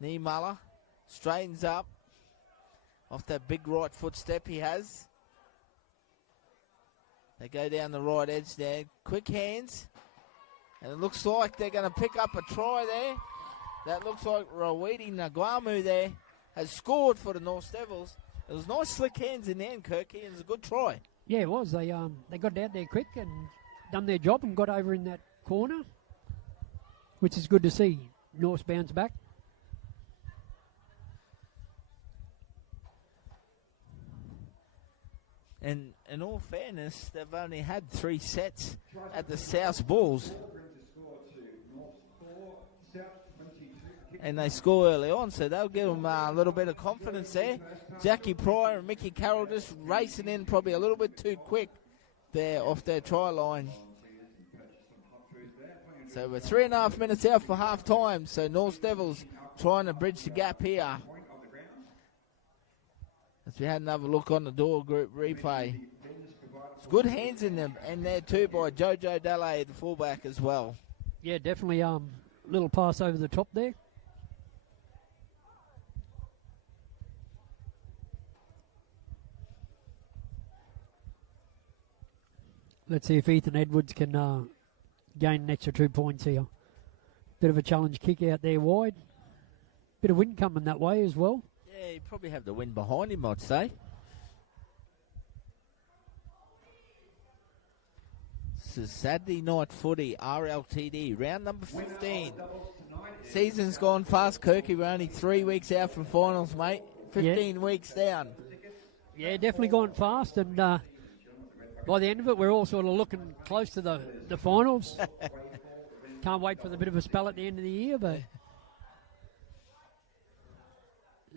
Niemuller straightens up off that big right foot step he has. They go down the right edge there. Quick hands. And it looks like they're going to pick up a try there. That looks like Rawidi Naguamu there has scored for the North Devils. It was nice slick hands in the end, Kirky, and it was a good try. Yeah, it was. They got out there quick and done their job and got over in that corner, which is good to see. North's bounce back. And in all fairness, they've only had 3 sets at the South Bulls. And they score early on, so they'll give them a little bit of confidence there. Jackie Pryor and Mickey Carroll just racing in probably a little bit too quick there off their try line. So we're 3.5 minutes out for half time, so North Devils trying to bridge the gap here. As we had another look on the door group replay. It's good hands in them, and there too by Jojo Dalle, the fullback as well. Yeah, definitely little pass over the top there. Let's see if Ethan Edwards can gain an extra 2 points here. Bit of a challenge kick out there wide. Bit of wind coming that way as well. Yeah, he probably have the wind behind him, I'd say. This is Saturday night footy, RLTD, round number 15. Season's gone fast, Kirky. We're only 3 weeks out from finals, mate. 15 weeks down. Yeah, definitely gone fast, and by the end of it, we're all sort of looking close to the finals. Can't wait for the bit of a spell at the end of the year, but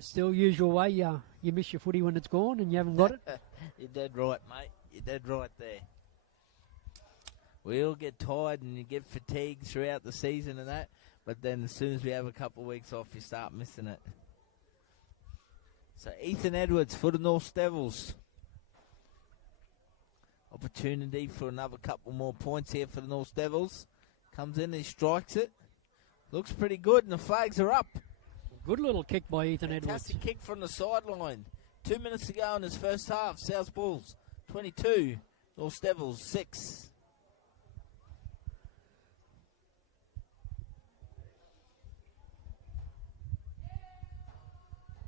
still, usual way, you miss your footy when it's gone and you haven't got it. You're dead right, mate. You're dead right there. We all get tired and you get fatigued throughout the season and that, but then as soon as we have a couple of weeks off, you start missing it. So Ethan Edwards for the North Devils. Opportunity for another couple more points here for the North Devils. Comes in, he strikes it. Looks pretty good, and the flags are up. Good little kick by Ethan Edwards. Fantastic kick from the sideline. 2 minutes to go in his first half. South Bulls 22, North Devils 6.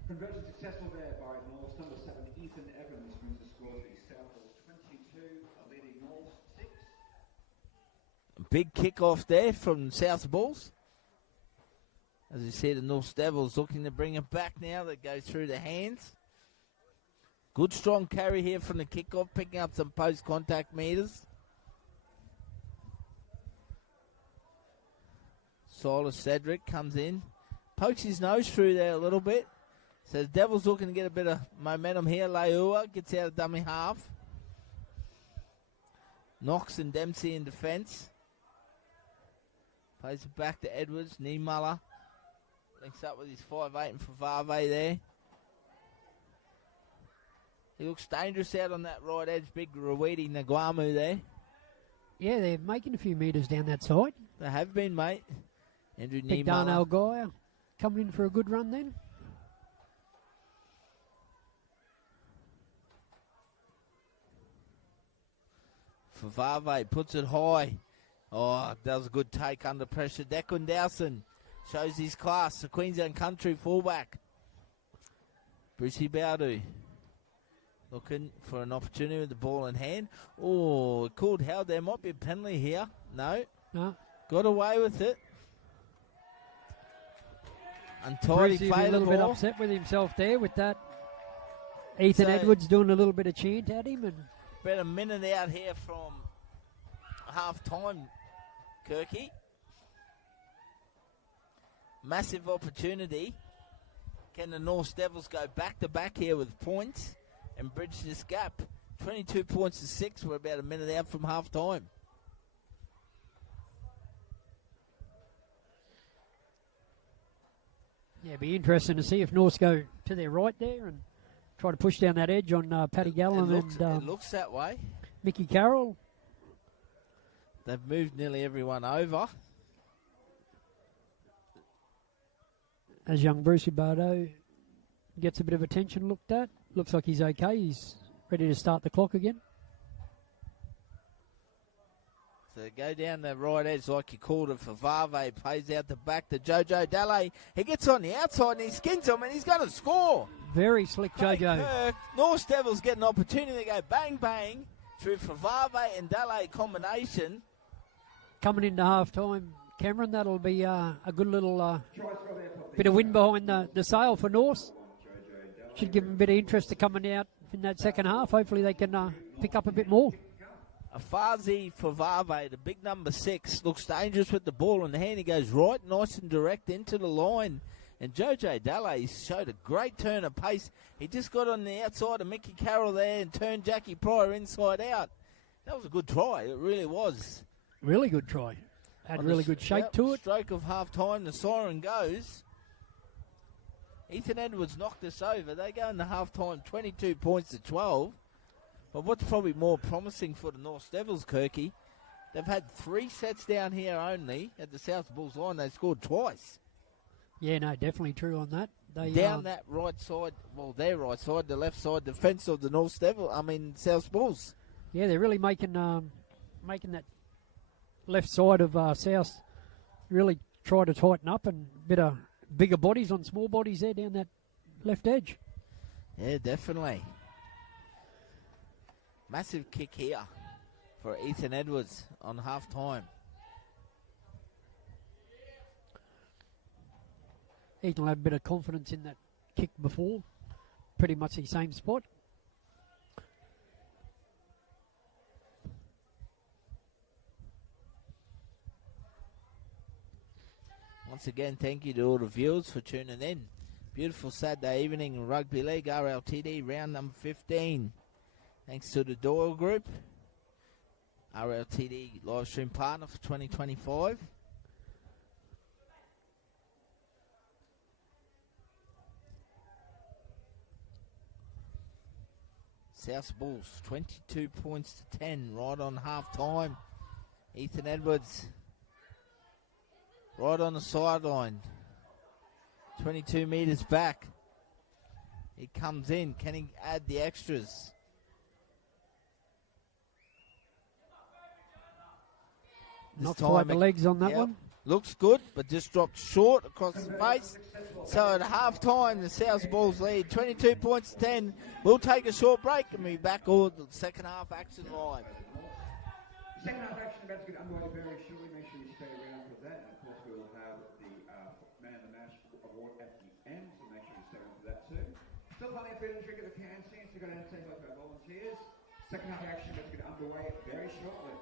Conversion successful there by North. Number 7, Ethan Evans brings the score to the South Bulls 22, leading North 6. Big kick-off there from South Bulls. As you see, the North Devils looking to bring it back now. That goes through the hands. Good strong carry here from the kick-off, picking up some post-contact meters. Silas Cedric comes in. Pokes his nose through there a little bit. So the Devils looking to get a bit of momentum here. Leua gets out of dummy half. Knox and Dempsey in defence. Plays it back to Edwards. Niemuller links up with his 5'8" and Favave there. He looks dangerous out on that right edge. Big Rawidi Naguamu there. Yeah, they're making a few metres down that side. They have been, mate. Andrew Big Niemuller. Darnell guy coming in for a good run then. Favave puts it high. Oh, that was a good take under pressure. Declan Dowson shows his class. The Queensland country fullback. Brucey Bowdu looking for an opportunity with the ball in hand. Oh, it called held. There might be a penalty here. No. Got away with it. Untidy Brucey play a the little bit ball. upset with himself there with that. Ethan So- Edwards doing a little bit of chant at him. And About a minute out here from half-time, Kirky. Massive opportunity. Can the North Devils go back-to-back here with points and bridge this gap? 22 points to 6. We're about a minute out from half-time. yeah, it'd be interesting to see if Norths go to their right there and try to push down that edge on Paddy Gallen It looks that way. Mickey Carroll. They've moved nearly everyone over. As young Brucey Bardo gets a bit of attention looked at. Looks like he's okay. He's ready to start the clock again. So they go down the right edge like you called it for Vave. Plays out the back to Jojo Dalle. He gets on the outside and he skins him and he's going to score. Very slick, Great Jojo. Kirk. North Devils get an opportunity. They go bang, bang through Favave and Dele combination. Coming into half time, Cameron, that'll be a good little bit of wind behind the sail for North. Should give them a bit of interest to coming out in that second half. Hopefully they can pick up a bit more. Afazi Favave, the big number 6, looks dangerous with the ball in the hand. He goes right, nice and direct into the line. And Jojo Dele showed a great turn of pace. He just got on the outside of Mickey Carroll there and turned Jackie Pryor inside out. That was a good try. It really was. Really good try. Had really good shape to it. Stroke of half time, the siren goes. Ethan Edwards knocked us over. They go into half time 22 points to 12. But what's probably more promising for the North Devils, Kirky, they've had 3 sets down here only at the South Bulls line. They scored twice. Yeah, no, definitely true on that. They down that right side, well, their right side, the left side defence of the North Devils, South Bulls. Yeah, they're really making that left side of South really try to tighten up, and a bit of bigger bodies on small bodies there down that left edge. Yeah, definitely. Massive kick here for Ethan Edwards on half time. Ethan will have a bit of confidence in that kick before. Pretty much the same spot. Once again, thank you to all the viewers for tuning in. Beautiful Saturday evening in Rugby League, RLTD, round number 15. Thanks to the Doyle Group, RLTD live stream partner for 2025. South Bulls, 22 points to 10, right on half time. Ethan Edwards, right on the sideline, 22 metres back. He comes in. Can he add the extras? Not quite the legs on that one. Looks good, but just dropped short across the face. So at half time, the South Bulls lead 22 points to 10. We'll take a short break and be back all the second half action live. Second half action about to get underway very shortly. Make sure you stay around for that. And of course, we will have the Man of the Match award at the end, so make sure you stay around for that too. Still plenty of food and drink at the can stands. We've got to entertain both our volunteers. Second half action about to get underway very shortly.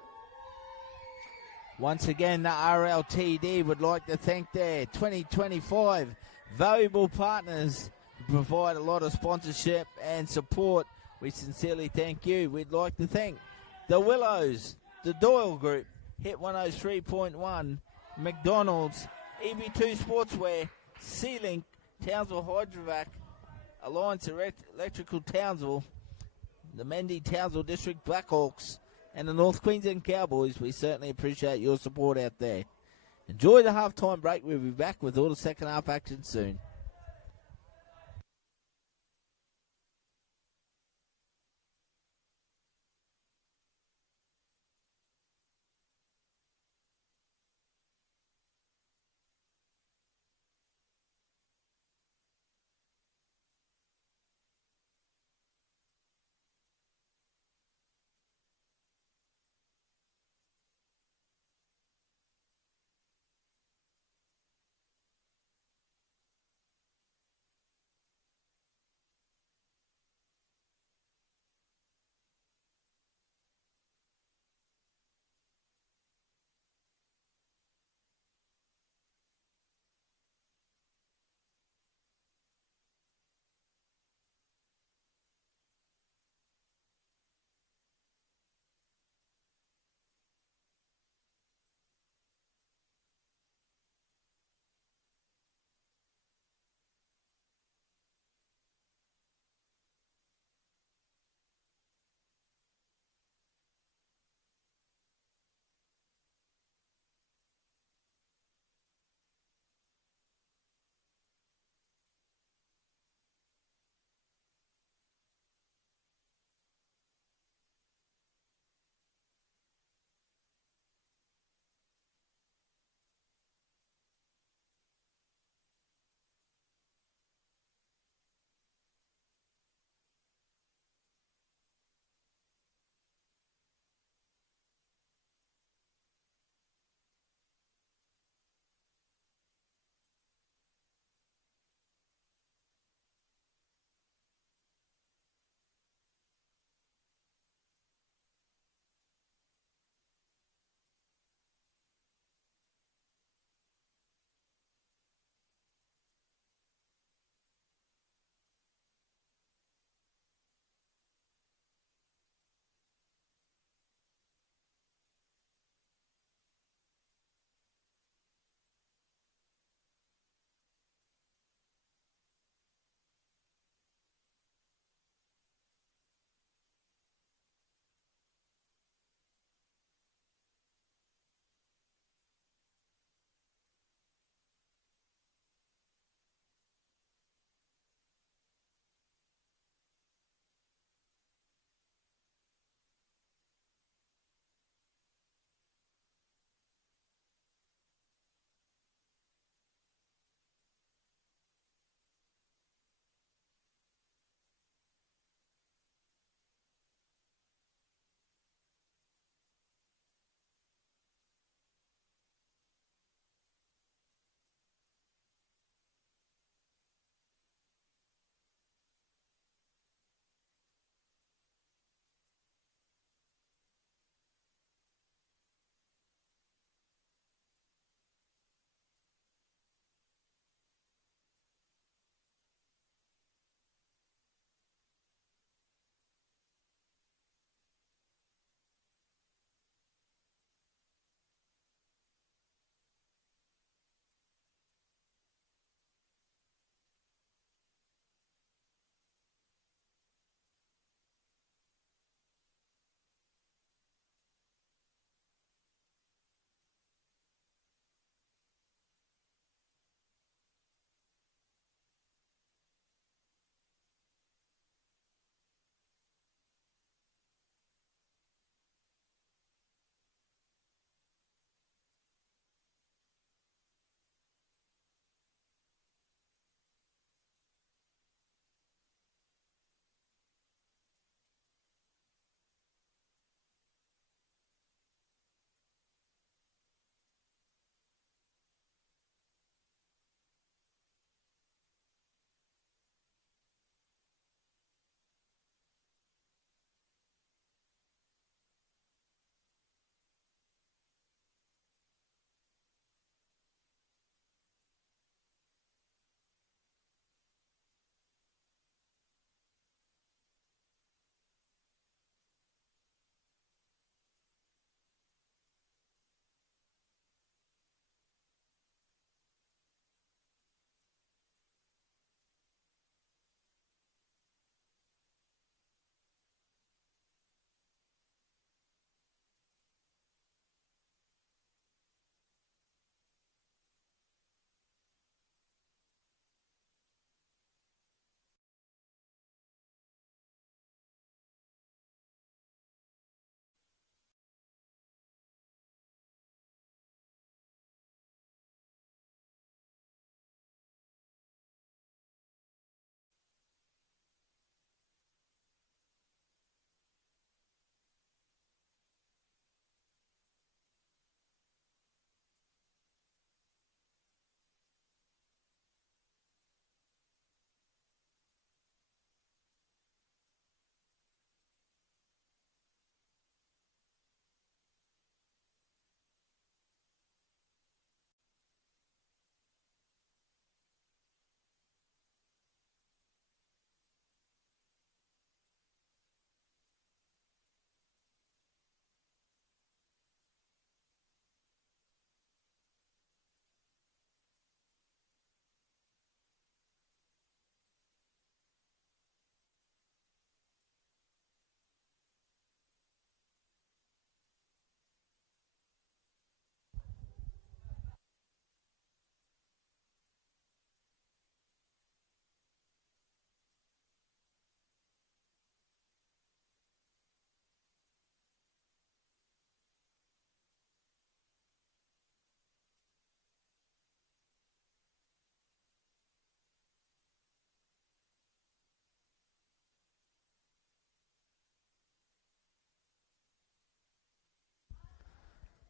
Once again, the RLTD would like to thank their 2025 valuable partners who provide a lot of sponsorship and support. We sincerely thank you. We'd like to thank the Willows, the Doyle Group, Hit 103.1, McDonald's, EB2 Sportswear, Sealink, Townsville Hydrovac, Alliance Electrical Townsville, the Mendy Townsville District Blackhawks, and the North Queensland Cowboys. We certainly appreciate your support out there. Enjoy the halftime break. We'll be back with all the second half action soon.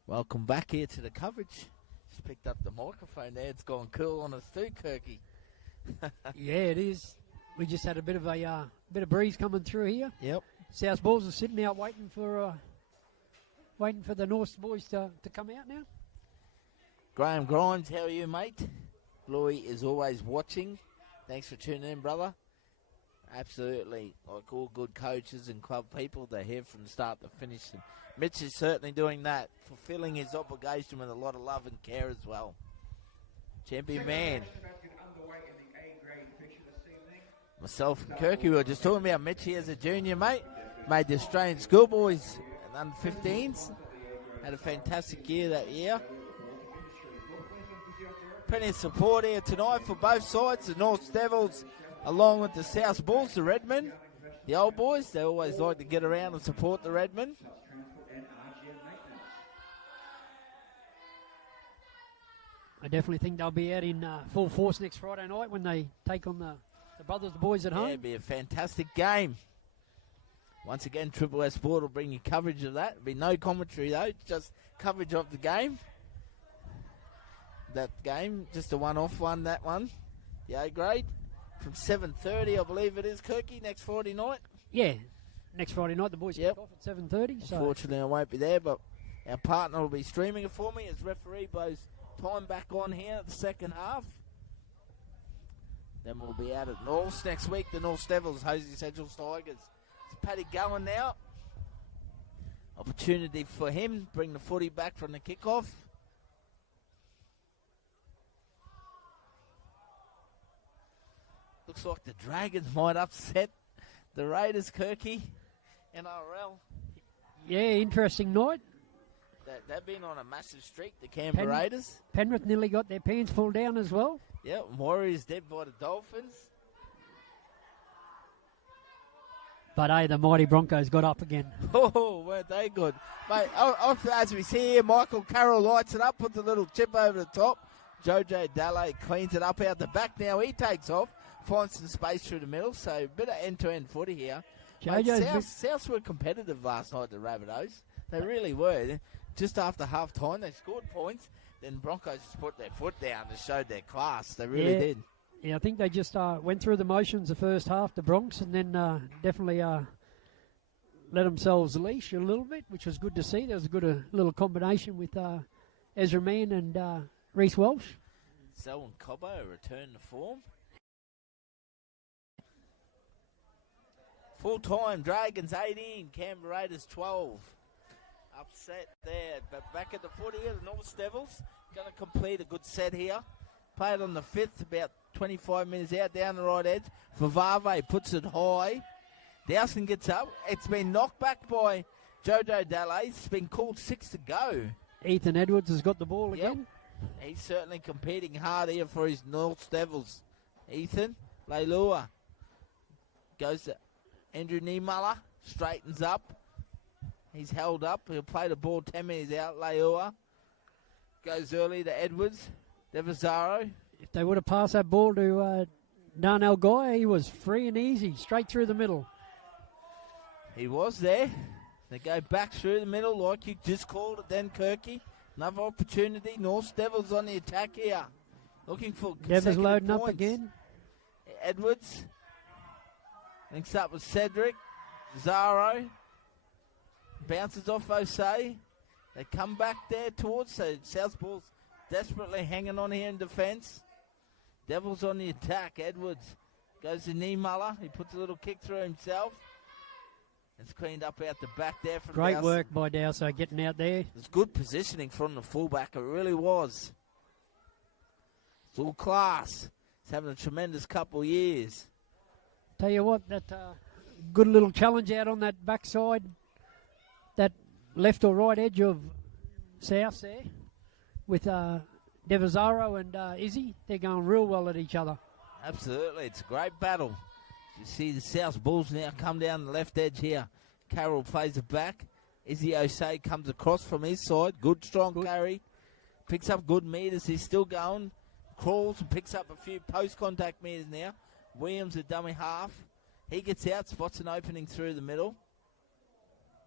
Welcome back here to the coverage. Just picked up the microphone there. It's gone cool on us too, Kirky. Yeah, it is. We just had a bit of breeze coming through here. Yep. South Bulls are sitting out waiting for the North boys to come out now. Graham Grimes, how are you, mate? Bluey is always watching. Thanks for tuning in, brother. Absolutely, like all good coaches and club people, they're here from the start to finish. And Mitch is certainly doing that, fulfilling his obligation with a lot of love and care as well. Champion man. Myself and Kirky, we were just talking about Mitchie as a junior, mate. Made the Australian schoolboys and under-15s. Had a fantastic year that year. Plenty of support here tonight for both sides. The North Devils, along with the South Bulls, the Redmen. The old boys, they always like to get around and support the Redmen. I definitely think they'll be out in full force next Friday night when they take on the brothers, the boys at home. Yeah, it'll be a fantastic game. Once again, Triple S Sport will bring you coverage of that. There'll be no commentary, though, just coverage of the game. That game, just a one-off one, that one. The A grade. From 7:30, I believe it is, Kirky, next Friday night. Yeah, next Friday night the boys kick off at 7:30. Unfortunately, I won't be there, but our partner will be streaming it for me as referee blows time back on here at the second half. Then we'll be out at North next week. The North Devils, Hosey Central Tigers. It's Paddy going now. Opportunity for him, bring the footy back from the kickoff. Looks like the Dragons might upset the Raiders, Kirky, NRL. Yeah, interesting night. They've been on a massive streak, the Canberra Raiders. Penrith nearly got their pants pulled down as well. Yeah, Warriors dead by the Dolphins. But hey, the mighty Broncos got up again. Oh, weren't they good? Mate, as we see here, Michael Carroll lights it up, puts a little chip over the top. Jojo Dalle cleans it up out the back. Now he takes off, finds some space through the middle. So a bit of end-to-end footy here. Souths were competitive last night, the Rabbitohs. They really were. Just after half-time, they scored points. Then Broncos just put their foot down and showed their class. They really did. Yeah, I think they just went through the motions the first half, the Bronx, and then definitely let themselves leash a little bit, which was good to see. There was a good little combination with Ezra Mann and Reece Welsh. Selwyn Cobbo returned to form. Full-time, Dragons 18, Canberra Raiders 12. Upset there, but back at the footy here, the North Devils going to complete a good set here. Played on the 5th, about 25 minutes out, down the right edge. Favave puts it high. Dowson gets up. It's been knocked back by Jojo Dalle. It's been called 6 to go. Ethan Edwards has got the ball again. He's certainly competing hard here for his North Devils. Ethan Leilua goes to Andrew Niemuller, straightens up. He's held up. He'll play the ball 10 minutes out. Leilua goes early to Edwards. Devazaro. If they would have passed that ball to Darnell Guy, he was free and easy, straight through the middle. He was there. They go back through the middle like you just called it then, Kirky. Another opportunity. North Devils on the attack here. Looking for Devers loading points. up again. Edwards links up with Cedric. Zaro bounces off Osei. They come back there towards South Bulls desperately hanging on here in defence. Devils on the attack. Edwards goes to Niemuller. He puts a little kick through himself. It's cleaned up out the back there from Great Dowson. work by Dowso getting out there. It's good positioning from the fullback. It really was. It's all class. He's having a tremendous couple of years. Tell you what, that good little challenge out on that backside, that left or right edge of South there, with Devazaro and Izzy. They're going real well at each other. Absolutely. It's a great battle. You see the South Bulls now come down the left edge here. Carroll plays it back. Izzy Osei comes across from his side. Good, strong carry. Picks up good meters. He's still going. Crawls and picks up a few post-contact meters now. Williams, a dummy half. He gets out, spots an opening through the middle.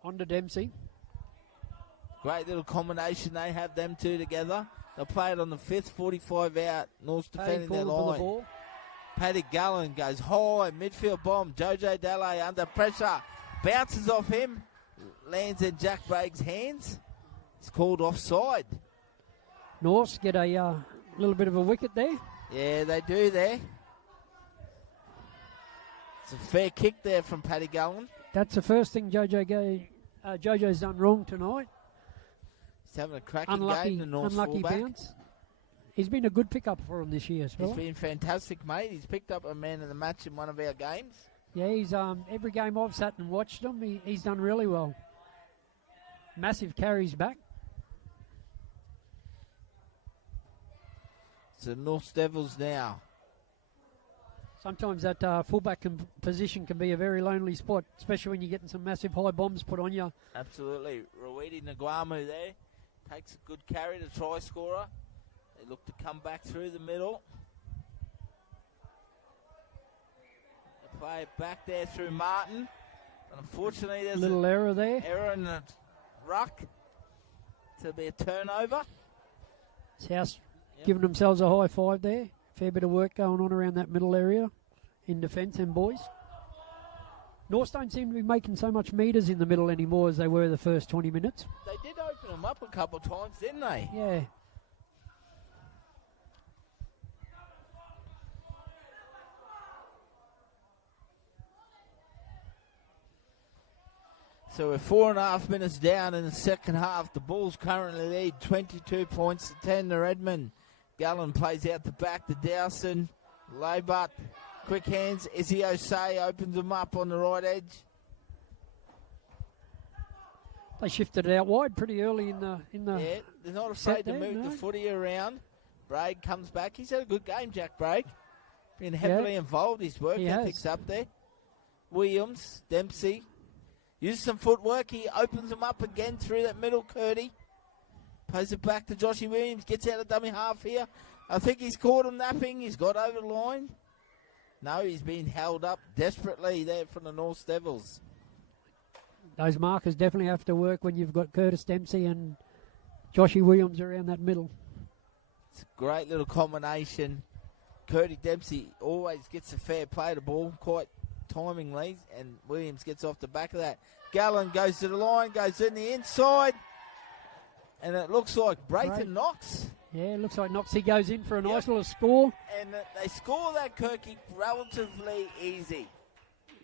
On to Dempsey. Great little combination they have, them two together. They'll play it on the 5th, 45 out. North's defending their line. The ball. Paddy Gallen goes high, midfield bomb. Jojo Dalle under pressure. Bounces off him. Lands in Jack Bragg's hands. It's called offside. Norths get a little bit of a wicket there. Yeah, they do there. It's a fair kick there from Paddy Gallen. That's the first thing Jojo's done wrong tonight. He's having a cracking game, the North unlucky fullback. bounce. He's been a good pickup for him this year as well. He's been fantastic, mate. He's picked up a man of the match in one of our games. Yeah, he's every game I've sat and watched him, he's done really well. Massive carries back. So North Devils now. Sometimes that fullback position can be a very lonely spot, especially when you're getting some massive high bombs put on you. Absolutely. Rowedi Nguamu there takes a good carry to try scorer. They look to come back through the middle. They play it back there through Martin. But unfortunately, there's a little error there. Error in the ruck. To be a turnover. South giving themselves a high five there. Fair bit of work going on around that middle area in defence and boys. Norths don't seem to be making so much metres in the middle anymore as they were the first 20 minutes. They did open them up a couple of times, didn't they? Yeah. So we're 4.5 minutes down in the second half. The Bulls currently lead 22 points to 10 to Redmond. Gallen plays out the back to Dowson. Laybutt, quick hands. Izzy Osei opens them up on the right edge. They shifted it out wide pretty early in the Yeah, they're not afraid to move the footy around. Bragg comes back. He's had a good game, Jack Bragg. Been heavily involved. His work ethic's up there. Williams, Dempsey. Uses some footwork. He opens them up again through that middle, Curdy. Plays it back to Joshy Williams. Gets out of dummy half here. I think he's caught him napping. He's got over the line. No, he's been held up desperately there from the North Devils. Those markers definitely have to work when you've got Curtis Dempsey and Joshy Williams around that middle. It's a great little combination. Curdy Dempsey always gets a fair play to ball, quite timingly, and Williams gets off the back of that. Gallen goes to the line, goes in the inside, and it looks like Brayton Knox. Yeah, it looks like Knoxy goes in for a nice little score. And they score that Kirky relatively easy.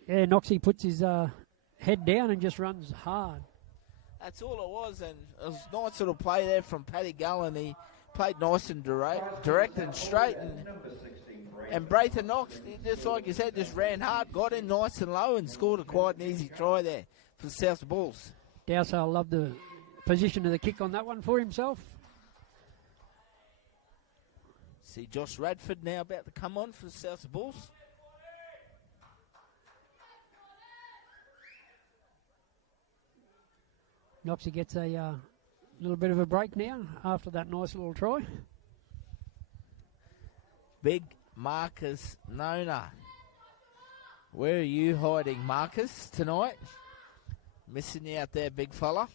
Yeah, Knoxy puts his head down and just runs hard. That's all it was, and it was a nice little play there from Paddy Gallen. He played nice and direct and straight, and Brayton Knox, just like you said, just ran hard, got in nice and low, and scored a quite an easy try there for the South Bulls. Dowsell loved the position of the kick on that one for himself. See Josh Radford now about to come on for the South Bulls. Knoxy gets a little bit of a break now after that nice little try. Big Marcus Nona. Where are you hiding, Marcus, tonight? Missing you out there, big fella.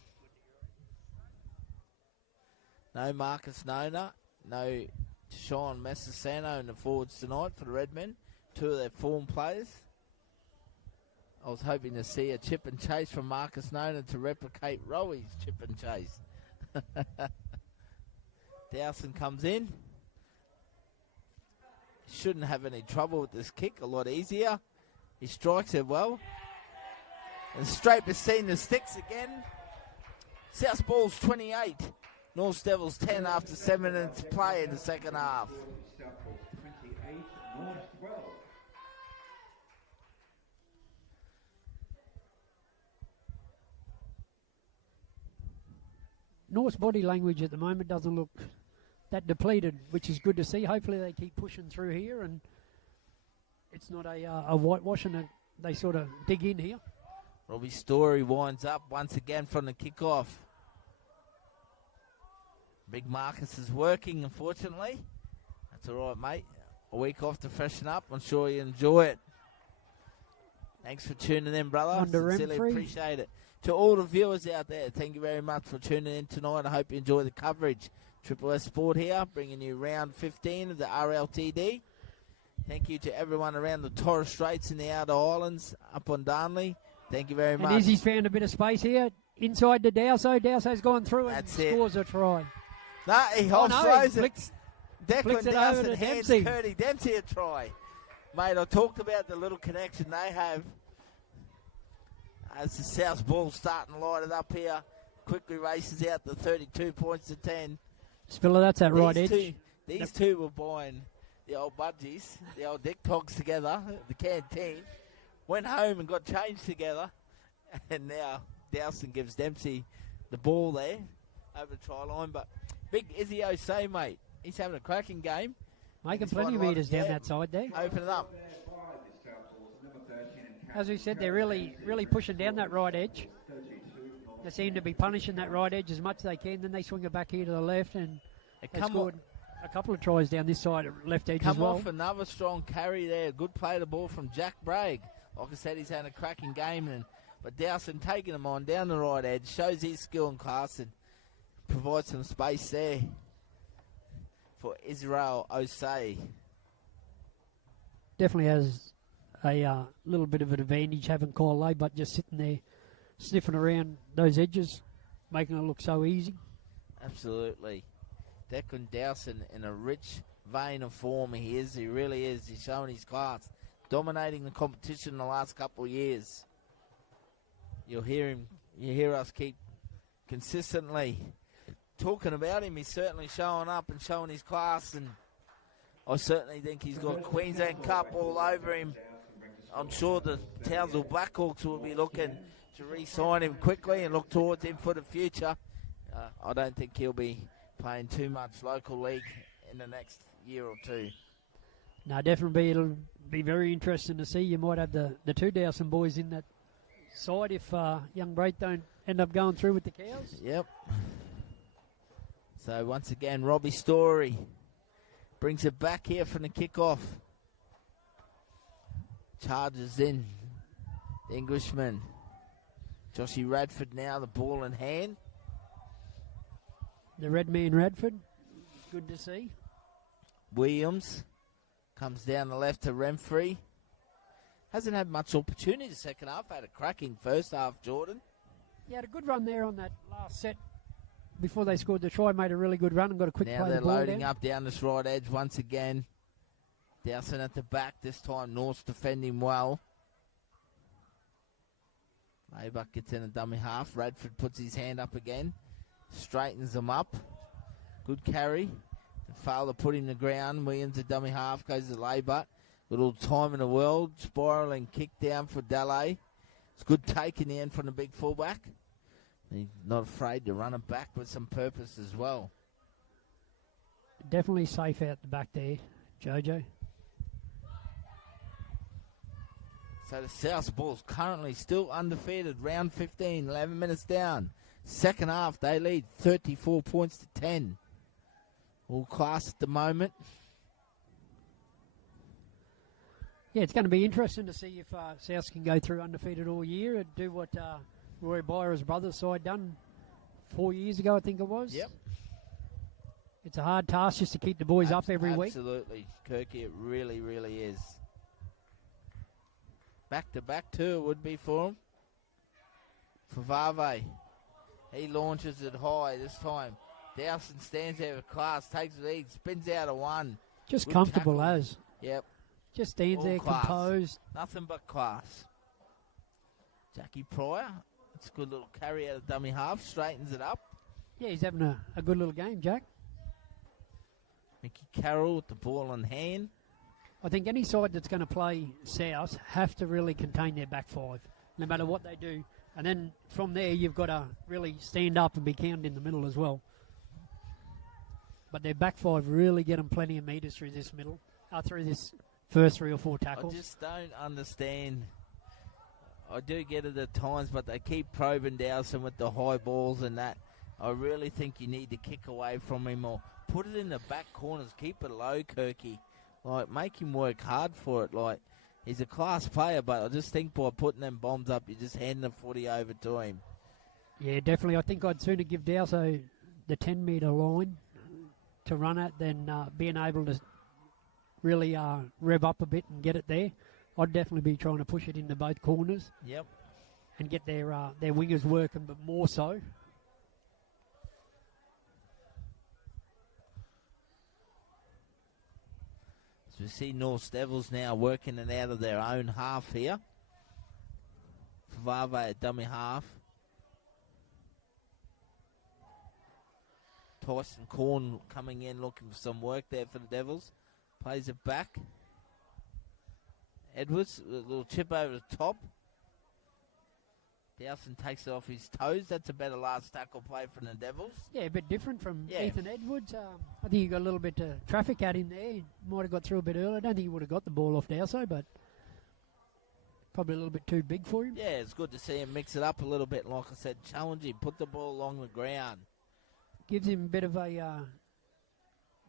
No Marcus Nona. No Sean Messasano in the forwards tonight for the Redmen. Two of their form players. I was hoping to see a chip and chase from Marcus Nona to replicate Rowy's chip and chase. Dowson comes in. Shouldn't have any trouble with this kick, a lot easier. He strikes it well. And straight between the sticks again. South Bulls 28. North Devils 10 after 7 minutes play in the second half. South Bulls 28, North 12. North's body language at the moment doesn't look that depleted, which is good to see. Hopefully they keep pushing through here and it's not a whitewash and they sort of dig in here. Robbie Story winds up once again from the kickoff. Big Marcus is working, unfortunately. That's all right, mate. A week off to freshen up. I'm sure you enjoy it. Thanks for tuning in, brother. Under Sincerely Renfrey. appreciate it. To all the viewers out there, thank you very much for tuning in tonight. I hope you enjoy the coverage. Triple S Sport here, bringing you round 15 of the RLTD. Thank you to everyone around the Torres Straits and the Outer Islands, up on Darnley. Thank you very much. And Izzy's found a bit of space here inside to Dowso. Dowso's gone through and That's it. scores a try. No, he flicks Declan it over Dowson to hands Dempsey. Curdy Dempsey a try. Mate, I talked about the little connection they have. As the South ball starting to light it up here. Quickly races out to 32 points to 10. Spiller, that's that right edge. These two were buying the old budgies, the old Dick Togs together, the canteen. Went home and got changed together. And now Dowson gives Dempsey the ball there over the try line. But big Izzy O'Say, mate. He's having a cracking game. Making plenty of meters down that side there. Open it up. As we said, they're really pushing down that right edge. They seem to be punishing that right edge as much as they can. Then they swing it back here to the left, and they scored a couple of tries down this side, left edge as well. Come off another strong carry there. Good play the ball from Jack Bragg. Like I said, he's had a cracking game. But Dowson taking him on down the right edge, shows his skill and class and provides some space there for Israel Osei. Definitely has a little bit of an advantage having Kyle Laybut just sitting there sniffing around those edges, making it look so easy. Absolutely. Declan Dowson in a rich vein of form. He really is. He's showing his class. Dominating the competition in the last couple of years. You hear us keep consistently talking about him. He's certainly showing up and showing his class, and I certainly think he's got Queensland Cup all over him. I'm sure the Townsville Blackhawks will be looking to re-sign him quickly and look towards him for the future. I don't think he'll be playing too much local league in the next year or two. No, definitely it'll be very interesting to see. You might have the two Dowson boys in that side if young Braith don't end up going through with the Cows. Yep. So once again, Robbie Story brings it back here from the kickoff. Charges in. The Englishman. Joshy Radford now, the ball in hand. The red man Radford. Good to see. Williams comes down the left to Renfrey. Hasn't had much opportunity the second half. Had a cracking first half, Jordan. He had a good run there on that last set. Before they scored the try, made a really good run and got a quick now play they're the ball loading down. up down this right edge once again. Dowson at the back. This time North's defending well. Maybuck gets in a dummy half. Radford puts his hand up again. Straightens them up. Good carry. Fail to put him to the ground. Williams, a dummy half, goes to Laybutt. Good all time in the world. Spiraling kick down for Dalle. It's good take in the end from the big fullback. He's not afraid to run it back with some purpose as well. Definitely safe out the back there, Jojo. So the South Bulls currently still undefeated. Round 15, 11 minutes down. Second half, they lead 34 points to 10. All class at the moment. Yeah, it's going to be interesting to see if South can go through undefeated all year and do what Roy Byer's brother's side done 4 years ago, I think it was. Yep. It's a hard task just to keep the boys up every week. Absolutely, Kirky, it really, really is. Back-to-back too, it would be for him. For Vave. He launches it high this time. Dowson stands there with class, takes the lead, spins out of one. Just Good comfortable tackle. as. Yep. Just stands All there class. composed. Nothing but class. Jackie Pryor. It's a good little carry out of dummy half. Straightens it up. Yeah, he's having a good little game, Jack. Mickey Carroll with the ball in hand. I think any side that's going to play South have to really contain their back five, no matter what they do. And then from there, you've got to really stand up and be counted in the middle as well. But their back five really get them plenty of metres through this middle, through this first 3 or 4 tackles. I just don't understand. I do get it at times, but they keep probing Dowson with the high balls and that. I really think you need to kick away from him or put it in the back corners. Keep it low, Kirky. Like, make him work hard for it. Like, he's a class player, but I just think by putting them bombs up, you're just handing the footy over to him. Yeah, definitely. I think I'd sooner give Dowso the 10-metre line to run at than being able to really rev up a bit and get it there. I'd definitely be trying to push it into both corners. Yep. And get their wingers working, but more so. So we see North Devils now working it out of their own half here. Favave at dummy half. Tyson Corn coming in looking for some work there for the Devils. Plays it back. Edwards, a little chip over the top. Dowson takes it off his toes. That's a better last tackle play from the Devils. Yeah, a bit different from Ethan Edwards. I think he got a little bit of traffic at him there. He might have got through a bit earlier. I don't think he would have got the ball off Dowso, but probably a little bit too big for him. Yeah, it's good to see him mix it up a little bit. Like I said, challenge him, put the ball along the ground. Gives him a bit of a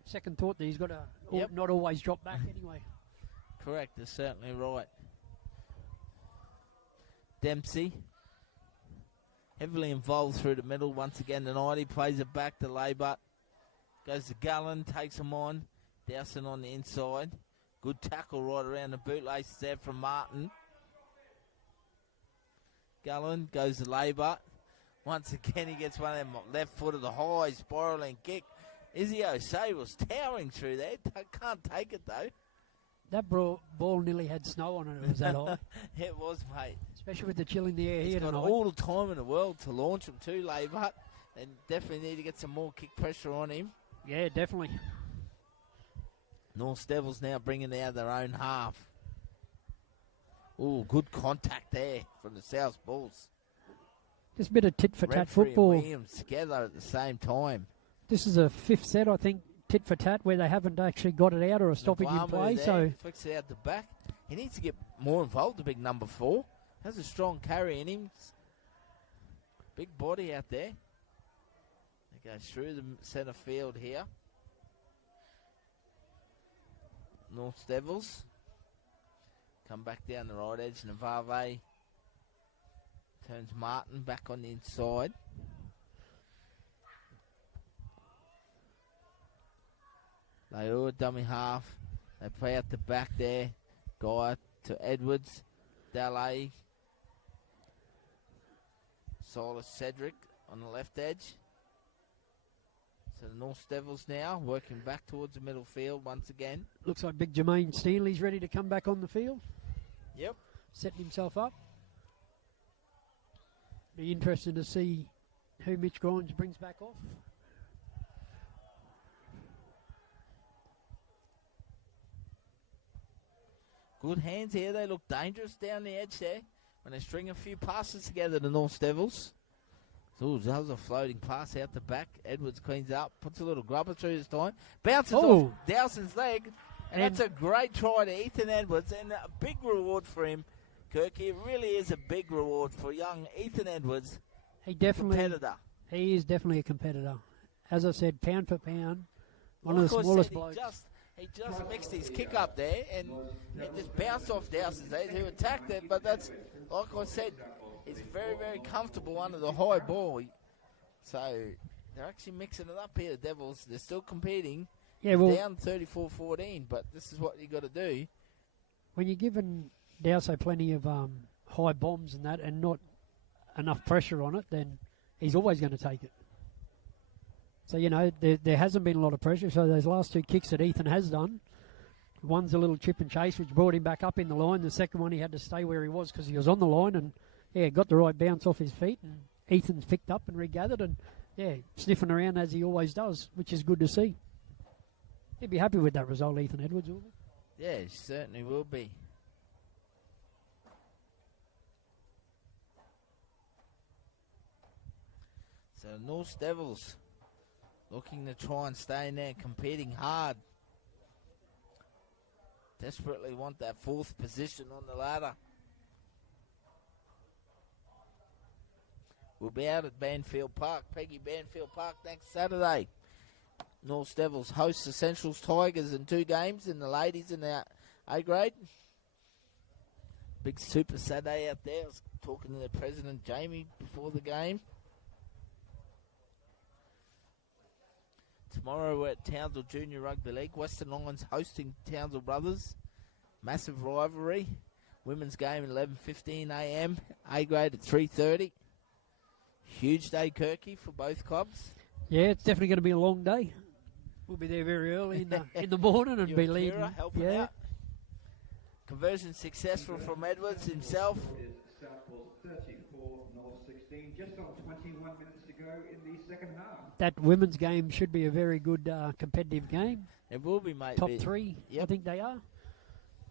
second thought that he's got to not always drop back anyway. Correct, that's certainly right. Dempsey. Heavily involved through the middle once again tonight. He plays it back to Laybut. Goes to Gullen, takes him on. Dowson on the inside. Good tackle right around the bootlaces there from Martin. Gullen goes to Laybut. Once again, he gets one of them left foot of the high spiralling kick. Izzy O'Shea was towering through there. Can't take it, though. That ball nearly had snow on it. It was that high. It was, mate. Especially with the chill in the air here tonight. He's got tonight. all the time in the world to launch him too, Laybut. And definitely need to get some more kick pressure on him. Yeah, definitely. North Devils now bringing out their own half. Ooh, good contact there from the South Bulls. Just a bit of tit-for-tat Redfrey football. And Williams together at the same time. This is a fifth set, I think, tit-for-tat, where they haven't actually got it out or a stoppage in play. So flicks it out the back. He needs to get more involved, the big number 4. Has a strong carry in him. Big body out there. He goes through the centre field here. North Devils come back down the right edge. Navave turns Martin back on the inside. They all dummy half. They play out the back there. Guy to Edwards. Dalle. Silas Cedric on the left edge. So the North Devils now working back towards the middle field once again. Looks like big Jermaine Stanley's ready to come back on the field. Yep. Setting himself up. Be interesting to see who Mitch Grimes brings back off. Good hands here. They look dangerous down the edge there when they string a few passes together, the North Devils. So that was a floating pass out the back. Edwards cleans up, puts a little grubber through this time. Bounces off Dowson's leg. And that's a great try to Ethan Edwards and a big reward for him. Kirky, it really is a big reward for young Ethan Edwards. Competitor. He is definitely a competitor. As I said, pound for pound, one of the smallest blokes. He just mixed his kick up there and just bounced off Dowson's head, who attacked it. But that's, like I said, he's very, very comfortable under the high ball. So they're actually mixing it up here, the Devils. They're still competing. Yeah, well, down 34-14, but this is what you got to do. When you're giving Dowso plenty of high bombs and that and not enough pressure on it, then he's always going to take it. So, you know, there hasn't been a lot of pressure. So those last two kicks that Ethan has done, one's a little chip and chase, which brought him back up in the line. The second one, he had to stay where he was because he was on the line and, yeah, got the right bounce off his feet. And Ethan's picked up and regathered and, yeah, sniffing around as he always does, which is good to see. He'd be happy with that result, Ethan Edwards, wouldn't he? Yeah, he certainly will be. So North Devils looking to try and stay in there, competing hard. Desperately want that fourth position on the ladder. We'll be out at Banfield Park, Peggy Banfield Park next Saturday. North Devils host the Centrals Tigers in 2 games, in the ladies in the A grade. Big Super Saturday out there. I was talking to the president, Jamie, before the game. Tomorrow we're at Townsville Junior Rugby League. Western Lions hosting Townsville Brothers. Massive rivalry. Women's game at 11:15 a.m. A grade at 3:30. Huge day, Kirky, for both clubs. Yeah, it's definitely going to be a long day. We'll be there very early in the morning and be leading. Helping out. Conversion successful from Edwards himself. Southport 34, North 16. Just on 21 minutes to go in the second half. That women's game should be a very good competitive game. It will be, mate. Top three, yep. I think they are.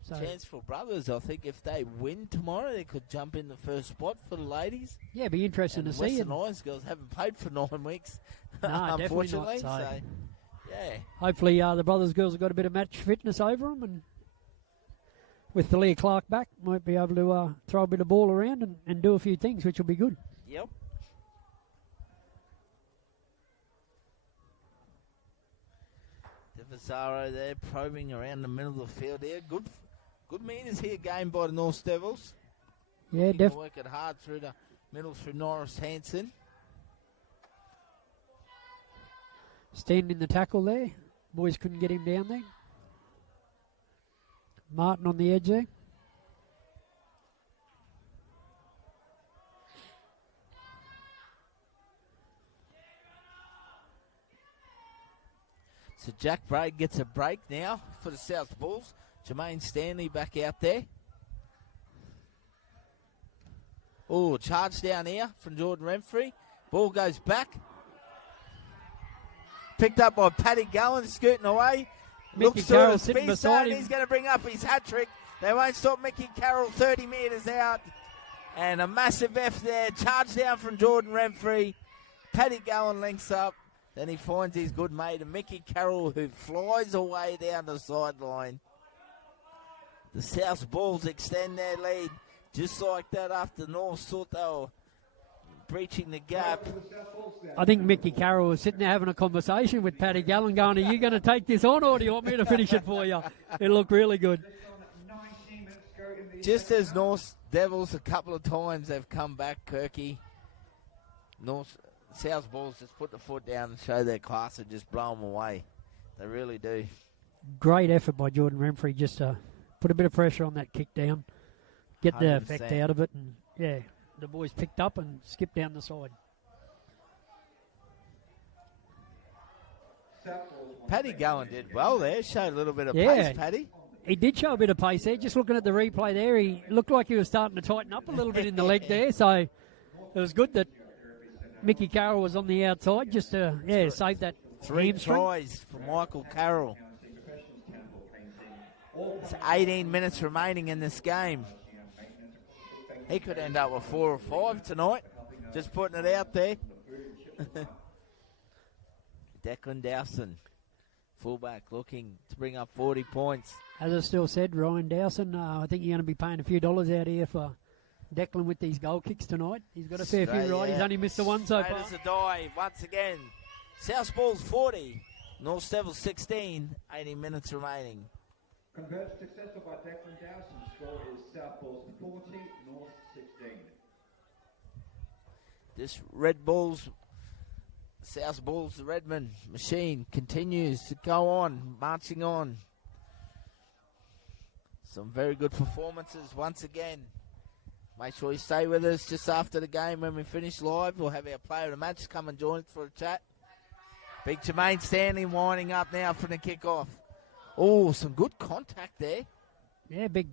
So chance for Brothers, I think if they win tomorrow, they could jump in the first spot for the ladies. Yeah, it'd be interesting to see. Western Lions girls haven't played for 9 weeks, no, unfortunately. Not, so, yeah. Hopefully the Brothers girls have got a bit of match fitness over them, and with Leah Clark back, might be able to throw a bit of ball around and do a few things, which will be good. Yep. Devasaro there probing around the middle of the field here. Good meters here gained by the North Devils. Yeah, definitely. Work it hard through the middle through Norris Hanson. Standing in the tackle there. Boys couldn't get him down there. Martin on the edge there. So Jack Braid gets a break now for the South Bulls. Jermaine Stanley back out there. Oh, charge down here from Jordan Renfrey. Ball goes back. Picked up by Paddy Gallen, scooting away. Looks through the speed zone. He's going to bring up his hat-trick. They won't stop Mickey Carroll 30 metres out. And a massive F there. Charge down from Jordan Renfrey. Paddy Gallen links up. Then he finds his good mate, Mickey Carroll, who flies away down the sideline. The South Bulls extend their lead just like that after North thought they were breaching the gap. I think Mickey Carroll was sitting there having a conversation with Paddy Gallen going, are you going to take this on or do you want me to finish it for you? It looked really good. Just as North Devils a couple of times have come back, Kirky, South Bulls just put the foot down and show their class and just blow them away. They really do. Great effort by Jordan Renfrey just to put a bit of pressure on that kick down, get 100%. The effect out of it, and yeah, the boys picked up and skipped down the side. Paddy Gallen did well there, showed a little bit of pace, Paddy. He did show a bit of pace there. Just looking at the replay there, he looked like he was starting to tighten up a little bit in the leg there, so it was good that Mickey Carroll was on the outside just to save that 3 tries for Michael Carroll. It's 18 minutes remaining in this game. He could end up with 4 or 5 tonight. Just putting it out there. Declan Dowson, fullback, looking to bring up 40 points. As I still said, Ryan Dowson, I think you're going to be paying a few dollars out here for Declan with these goal kicks tonight. He's got a fair few right. He's only missed the one so far. As a die once again. South Bulls 40, North Devils 16, 18 minutes remaining. Conversion successful by Declan Dowson. Score is South Bulls 40, North 16. This Red Bulls, South Bulls, the Redmond machine continues to go on, marching on. Some very good performances once again. Make sure you stay with us just after the game when we finish live. We'll have our player of the match come and join us for a chat. Big Jermaine Stanley winding up now from the kickoff. Oh, some good contact there. Yeah, big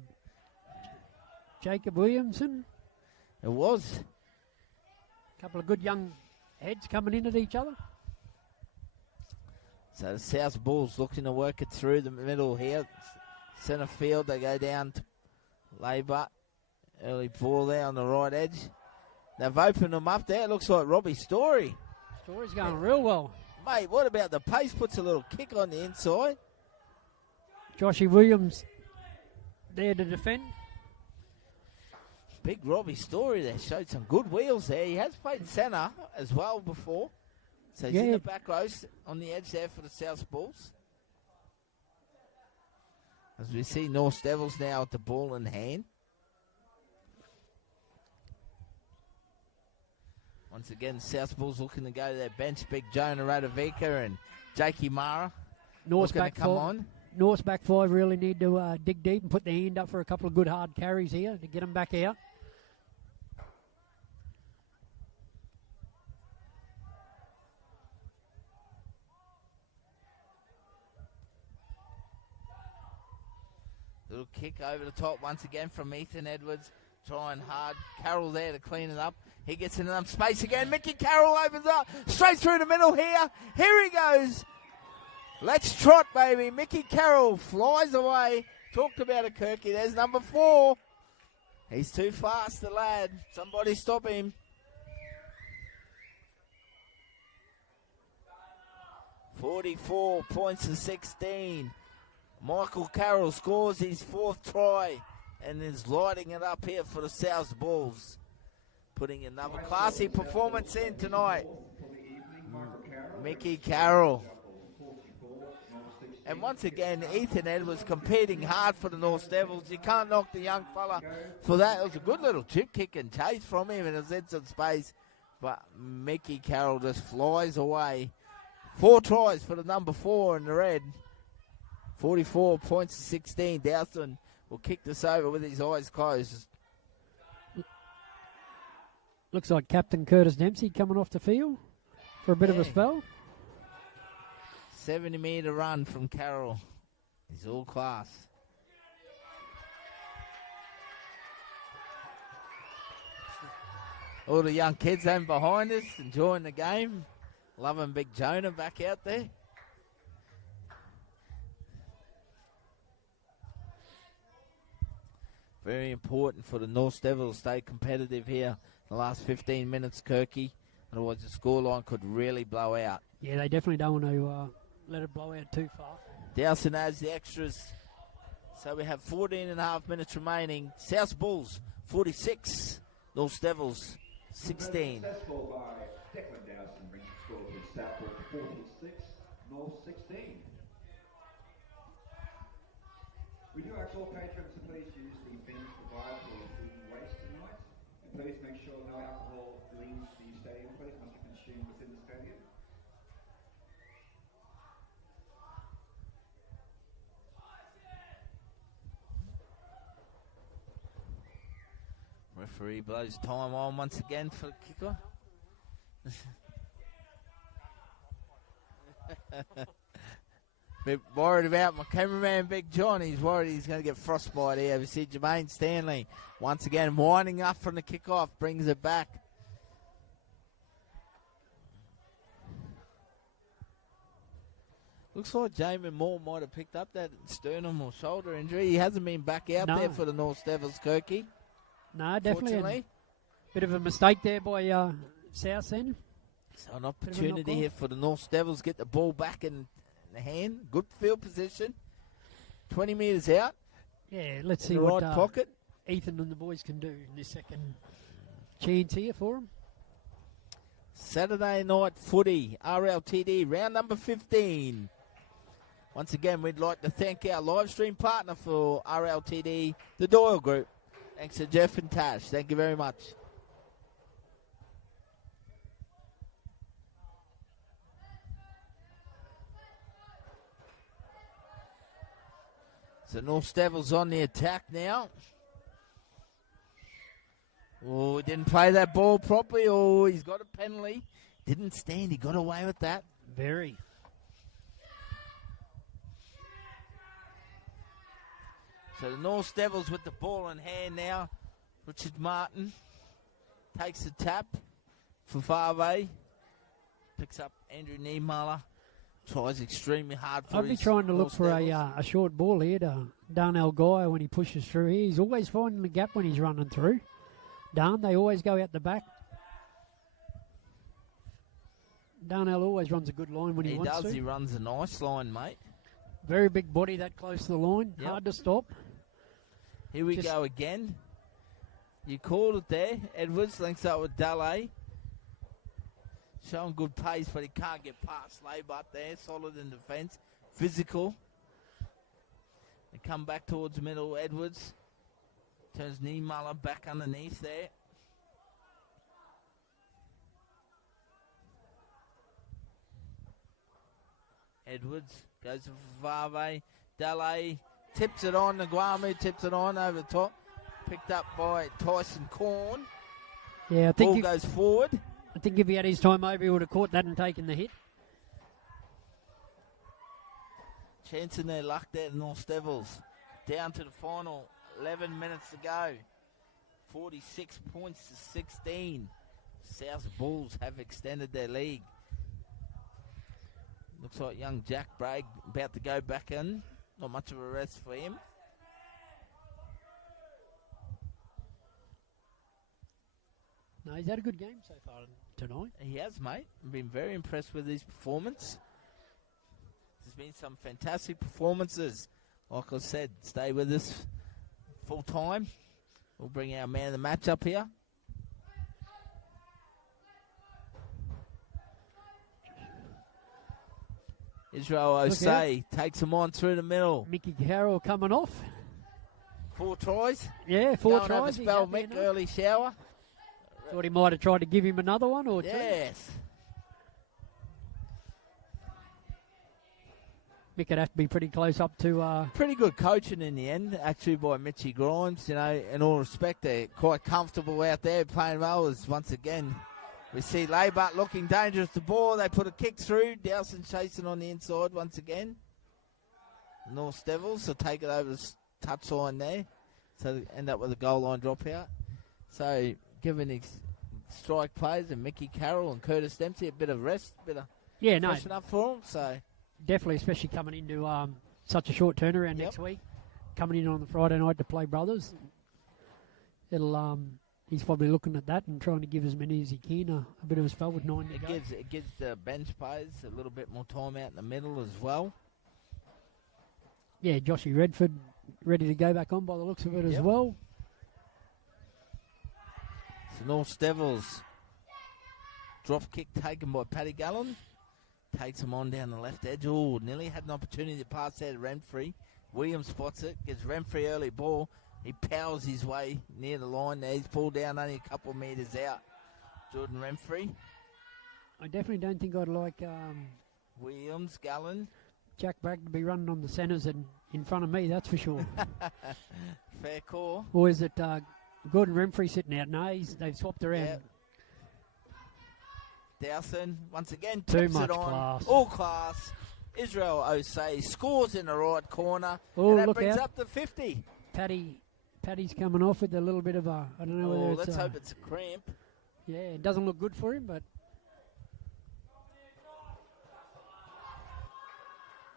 Jacob Williamson. It was. A couple of good young heads coming in at each other. So the South Bulls looking to work it through the middle here. Centre field, they go down to Labour. Early ball there on the right edge. They've opened them up there. It looks like Robbie Story. Story's going real well. Mate, what about the pace? Puts a little kick on the inside. Joshy Williams there to defend. Big Robbie Story there. Showed some good wheels there. He has played centre as well before. So he's in the back row on the edge there for the South Bulls. As we see North Devils now with the ball in hand. On Once again, South Bulls looking to go to their bench. Big Jonah Radovica and Jakey Mara North's looking to back come five. on. North's back five really need to dig deep and put their hand up for a couple of good hard carries here to get them back out. Little kick over the top once again from Ethan Edwards. Trying hard. Carroll there to clean it up. He gets into some space again. Mickey Carroll opens up. Straight through the middle here. Here he goes. Let's trot, baby. Mickey Carroll flies away. Talked about it, Kirky. There's number 4. He's too fast, the lad. Somebody stop him. 44 points to 16. Michael Carroll scores his 4th try and is lighting it up here for the South Bulls. Putting another classy performance in tonight. Mickey Carroll. And once again, Ethan Edwards competing hard for the North Devils. You can't knock the young fella for that. It was a good little chip kick and chase from him, and it was in some space. But Mickey Carroll just flies away. 4 tries for the number 4 in the red. 44 points to 16. Dowson will kick this over with his eyes closed. Looks like Captain Curtis Dempsey coming off the field for a bit of a spell. 70-metre run from Carroll. He's all class. All the young kids then behind us enjoying the game. Loving Big Jonah back out there. Very important for the North Devils to stay competitive here in the last 15 minutes, Kirky. Otherwise the scoreline could really blow out. Yeah, they definitely don't want to let it blow out too far. Dowson has the extras. So we have 14 and a half minutes remaining. South Bulls, 46. North Devils, 16. Successful by Declan Dowson brings the score to South Bulls 46, North 16. We do ask all patrons to please use the bins provided for food and waste tonight. And please make sure no alcohol leaves the stadium, please, must be consumed within the stadium. Referee blows time on once again for the kicker. Bit worried about my cameraman, Big John. He's worried he's going to get frostbite here. We see Jermaine Stanley once again winding up from the kickoff, brings it back. Looks like Jamin Moore might have picked up that sternum or shoulder injury. He hasn't been back out there for the North Devils, Kirky. No, definitely a bit of a mistake there by South End. So an opportunity here for the North Devils to get the ball back in the hand. Good field position. 20 metres out. Yeah, let's see in the what right pocket. Ethan and the boys can do in this second chance here for them. Saturday night footy, RLTD, round number 15. Once again, we'd like to thank our live stream partner for RLTD, the Doyle Group. Thanks to Jeff and Tash. Thank you very much. So North Devils on the attack now. Oh, he didn't play that ball properly. Oh, he's got a penalty. Didn't stand. He got away with that. Very. So the North Devils with the ball in hand now. Richard Martin takes the tap for Fave. Picks up Andrew Niemuller. Tries extremely hard for I'd be trying to look for a short ball here to Darnell Guy when he pushes through here. He's always finding the gap when he's running through. They always go out the back. Darnell always runs a good line when he wants to. He does. He runs a nice line, mate. Very big body that close to the line. Yep. Hard to stop. Here we go again. You called it there. Edwards links up with Dallay. Showing good pace, but he can't get past Laybutt there. Solid in defence. Physical. They come back towards the middle. Edwards turns Niemuller back underneath there. Edwards goes to Fave. Dele tips it on. Nguamu tips it on over the top. Picked up by Tyson Corn. Yeah, I Ball think goes forward. I think if he had his time over, he would have caught that and taken the hit. Chancing their luck there, the North Devils. Down to the final 11 minutes to go. 46 points to 16. South Bulls have extended their lead. Looks like young Jack Bragg about to go back in. Not much of a rest for him. No, he's had a good game so far tonight. He has, mate. I've been very impressed with his performance. There's been some fantastic performances. Like I said, stay with us full time. We'll bring our man of the match up here. Israel Osei takes him on through the middle. Mickey Carroll coming off. 4 tries. Yeah, 4 Go and tries. have a spell, Mick, early shower. Thought he might have tried to give him another one or two. Yes. Mick would have to be pretty close up to... Pretty good coaching in the end, actually, by Mitchy Grimes. You know, in all respect, they're quite comfortable out there playing well. As once again, we see Laybart looking dangerous to the ball. They put a kick through. Dowson chasing on the inside once again. North Devils will take it over the touch line there. So they end up with a goal line dropout. So giving his strike players and Mickey Carroll and Curtis Dempsey a bit of rest, a bit of freshen up for them. So definitely, especially coming into such a short turnaround next week, coming in on the Friday night to play brothers. It'll he's probably looking at that and trying to give as many as he can a bit of a spell with 9 to go. It gives the bench players a little bit more time out in the middle as well. Yeah, Joshy Redford ready to go back on by the looks of it as well. So North Devils drop kick taken by Paddy Gallen. Takes him on down the left edge. Oh, nearly had an opportunity to pass there to Renfrey. Williams spots it, gives Renfrey early ball. He powers his way near the line there. He's pulled down only a couple of metres out. Jordan Renfrey. I definitely don't think I'd like Williams, Gallen. Jack Bragg to be running on the centres and in front of me, that's for sure. Fair call. Or is it Gordon Renfrey sitting out? No, they've swapped around. Yep. Dowson, once again, Too tips much it on. class. All class. Israel Osei scores in the right corner. Oh, and that look brings out. up to 50. Patty's coming off with a little bit of a, I don't know whether it's... let's hope it's a cramp. Yeah, it doesn't look good for him, but...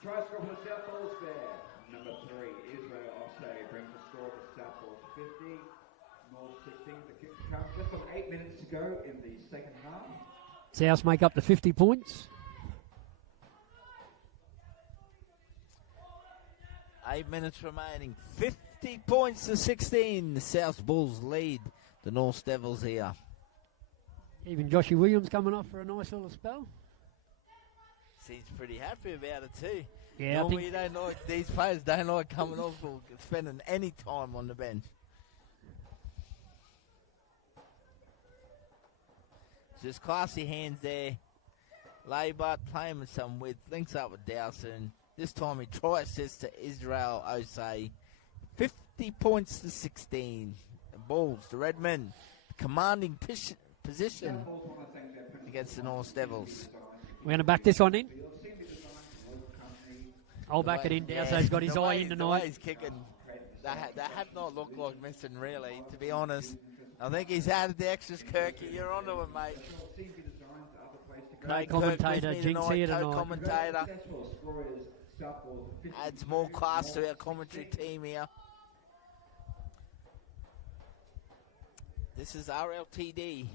Try score for the South Bulls there. Number 3, Israel Osei brings the score for South Bulls 50. North 16. The kick comes just on 8 minutes to go in the second half. South make up to 50 points. 8 minutes remaining. 50 points to 16. The South Bulls lead the North Devils here. Even Joshy Williams coming off for a nice little spell. Seems pretty happy about it too. Yeah, normally these players don't like coming off or spending any time on the bench. Just classy hands there. Laybart playing with some width. Links up with Dowson. This time he tries this to Israel Osei. 50 points to 16. The Bulls, the Redmen, commanding position against the North Devils. We're going to back this one in. I'll back it in. Dowson's got his eye in The tonight. way he's kicking, they have not looked like missing, really, to be honest. I think he's added the extras, Kirky. You're onto him, mate. Co-commentator, Jinx here tonight. Co-commentator. Adds more class to our commentary team here. This is RLTD.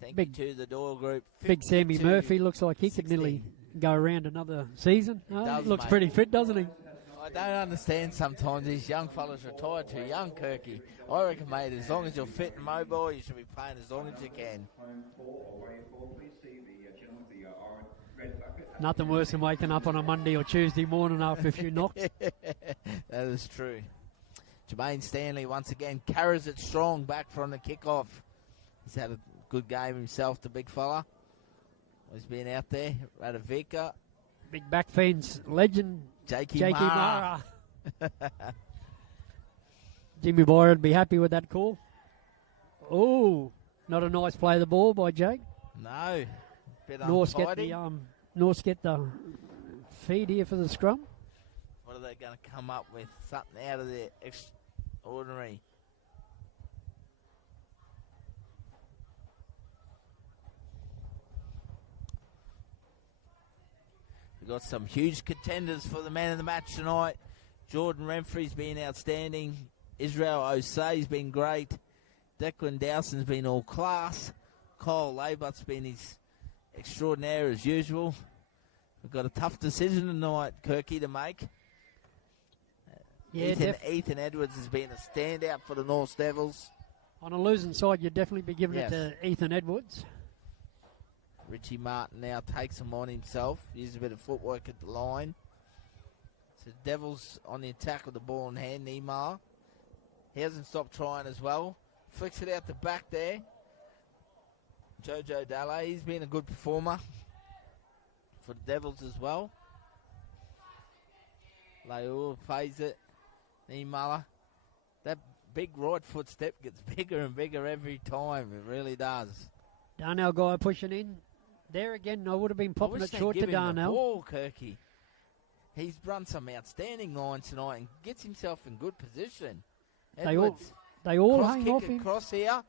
Thank you to the Doyle Group. Big Sammy Murphy looks like he could nearly go around another season. Looks pretty fit, doesn't he? I don't understand sometimes these young fellas retire too young, Kirky. I reckon, mate, as long as you're fit and mobile, you should be playing as long as you can. Nothing worse than waking up on a Monday or Tuesday morning after a few knocks. That is true. Jermaine Stanley once again carries it strong back from the kickoff. He's had a good game himself, the big fella. He's been out there. Radovica, Big back fence legend, Jakey Jakey Mara. Mara. Jimmy Boyer would be happy with that call. Oh, not a nice play of the ball by Jake. No. Bit North's untidy. North's get the feed here for the scrum. What are they going to come up with? Something out of their extraordinary. We've got some huge contenders for the man of the match tonight. Jordan Renfrey's been outstanding. Israel Osei's been great. Declan Dowson's been all class. Kyle Labutt's been his extraordinaire as usual. We've got a tough decision tonight, Kirky, to make. Yeah, Ethan Edwards has been a standout for the North Devils. On a losing side, you'd definitely be giving it to Ethan Edwards. Richie Martin now takes him on himself. Uses a bit of footwork at the line. So the Devils on the attack with the ball in hand. Neymar. He hasn't stopped trying as well. Flicks it out the back there. Jojo Dalle, he's been a good performer for the Devils as well. Leua plays it. Neymar. That big right foot step gets bigger and bigger every time. It really does. Darnell guy pushing in. There again, I would have been popping it short to Darnell. The ball, Kirky. He's run some outstanding lines tonight and gets himself in good position. Edwards, they all hang off him. Cross here.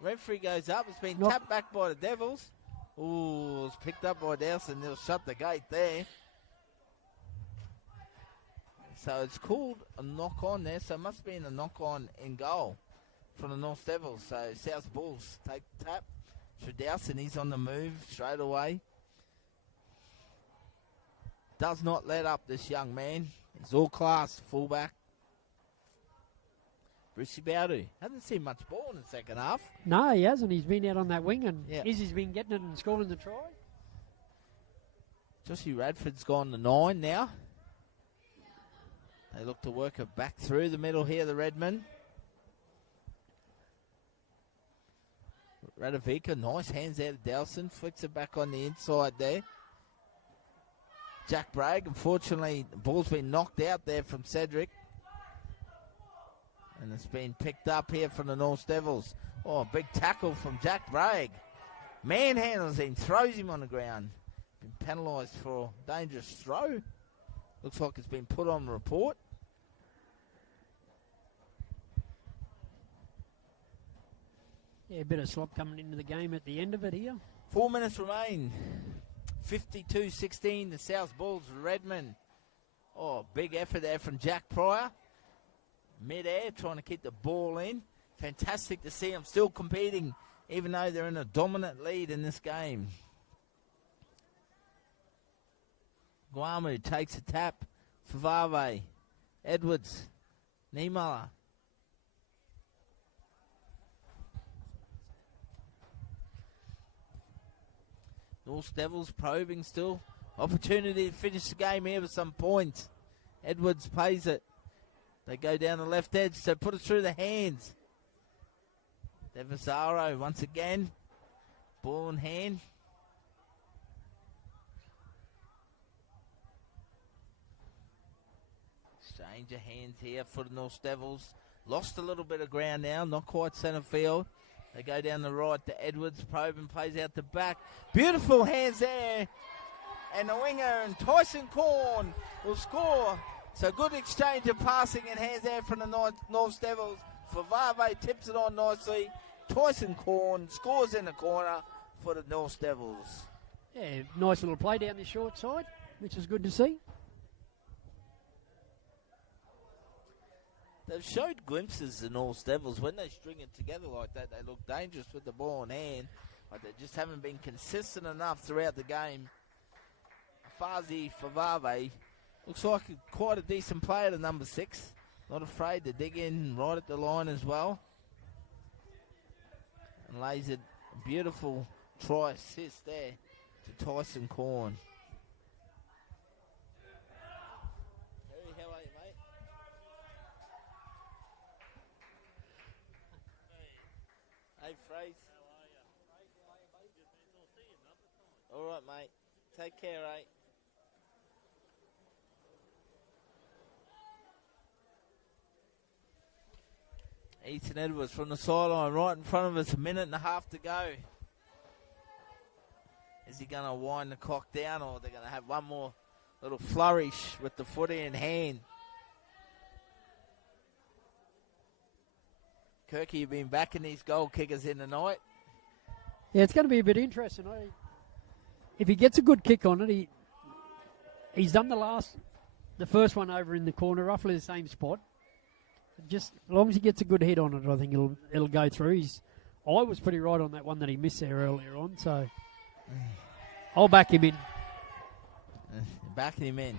Referee goes up. It's been tapped back by the Devils. Ooh, it's picked up by Dowson. They'll shut the gate there. So it's called a knock-on there. So it must be a knock-on in goal from the North Devils. So South Bulls take the tap. Dowson, he's on the move straight away. Does not let up, this young man. He's all class, fullback. Brucey Bowdu hasn't seen much ball in the second half. No, he hasn't. He's been out on that wing, and Izzy's been getting it and scoring the try. Joshy Radford's gone to 9 now. They look to work it back through the middle here, the Redmen. Radovica, nice hands out of Dowson. Flicks it back on the inside there. Jack Bragg, unfortunately, the ball's been knocked out there from Cedric. And it's been picked up here from the North Devils. Oh, big tackle from Jack Bragg. Manhandles him, throws him on the ground. Been penalised for a dangerous throw. Looks like it's been put on report. Yeah, a bit of slop coming into the game at the end of it here. 4 minutes remain. 52-16, the South Bulls, Redmond. Oh, big effort there from Jack Pryor. Mid-air, trying to keep the ball in. Fantastic to see them still competing, even though they're in a dominant lead in this game. Guamu takes a tap. Favave. Edwards. Niemöller. North Devils probing still. Opportunity to finish the game here with some points. Edwards plays it. They go down the left edge, so put it through the hands. Devasaro once again. Ball in hand. Exchange of hands here for the North Devils. Lost a little bit of ground now, not quite centre field. They go down the right to Edwards. Probing plays out the back. Beautiful hands there. And the winger and Tyson Corn will score. So good exchange of passing and hands there from the North Devils. Favave tips it on nicely. Tyson Corn scores in the corner for the North Devils. Yeah, nice little play down the short side, which is good to see. They've showed glimpses, the North Devils. When they string it together like that, they look dangerous with the ball in hand. But they just haven't been consistent enough throughout the game. Fazi Favave looks like quite a decent player to number 6. Not afraid to dig in right at the line as well. And lays a beautiful try assist there to Tyson Corn. Harry, how are you, mate? Hey, Fraze. How are you? All right, mate. Take care, eh? Ethan Edwards from the sideline right in front of us, a minute and a half to go. Is he going to wind the clock down, or they're going to have one more little flourish with the footy in hand? Kirky, you've been backing these goal kickers in tonight. Yeah, it's going to be a bit interesting. If he gets a good kick on it, he's done the first one over in the corner, roughly the same spot. Just as long as he gets a good head on it, I think it'll go through. I was pretty right on that one that he missed there earlier on, so I'll back him in. Backing him in.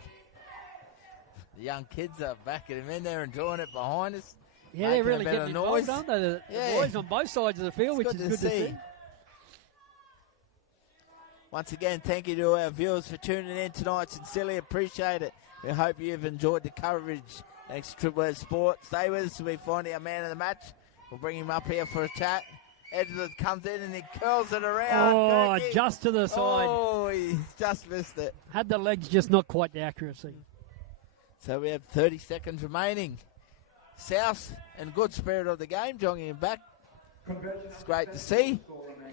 The young kids are backing him in. They're enjoying it behind us. Yeah, they're really getting involved, aren't they? The boys on both sides of the field, which is good to see. Once again, thank you to our viewers for tuning in tonight. Sincerely appreciate it. We hope you've enjoyed the coverage. Thanks to Triple S Sport. Stay with us till we find our man of the match. We'll bring him up here for a chat. Edwards comes in and he curls it around. Oh, Kirky. Just to the side. Oh, he's just missed it. Had the legs, just not quite the accuracy. So we have 30 seconds remaining. South in good spirit of the game, jogging him back. It's great to see.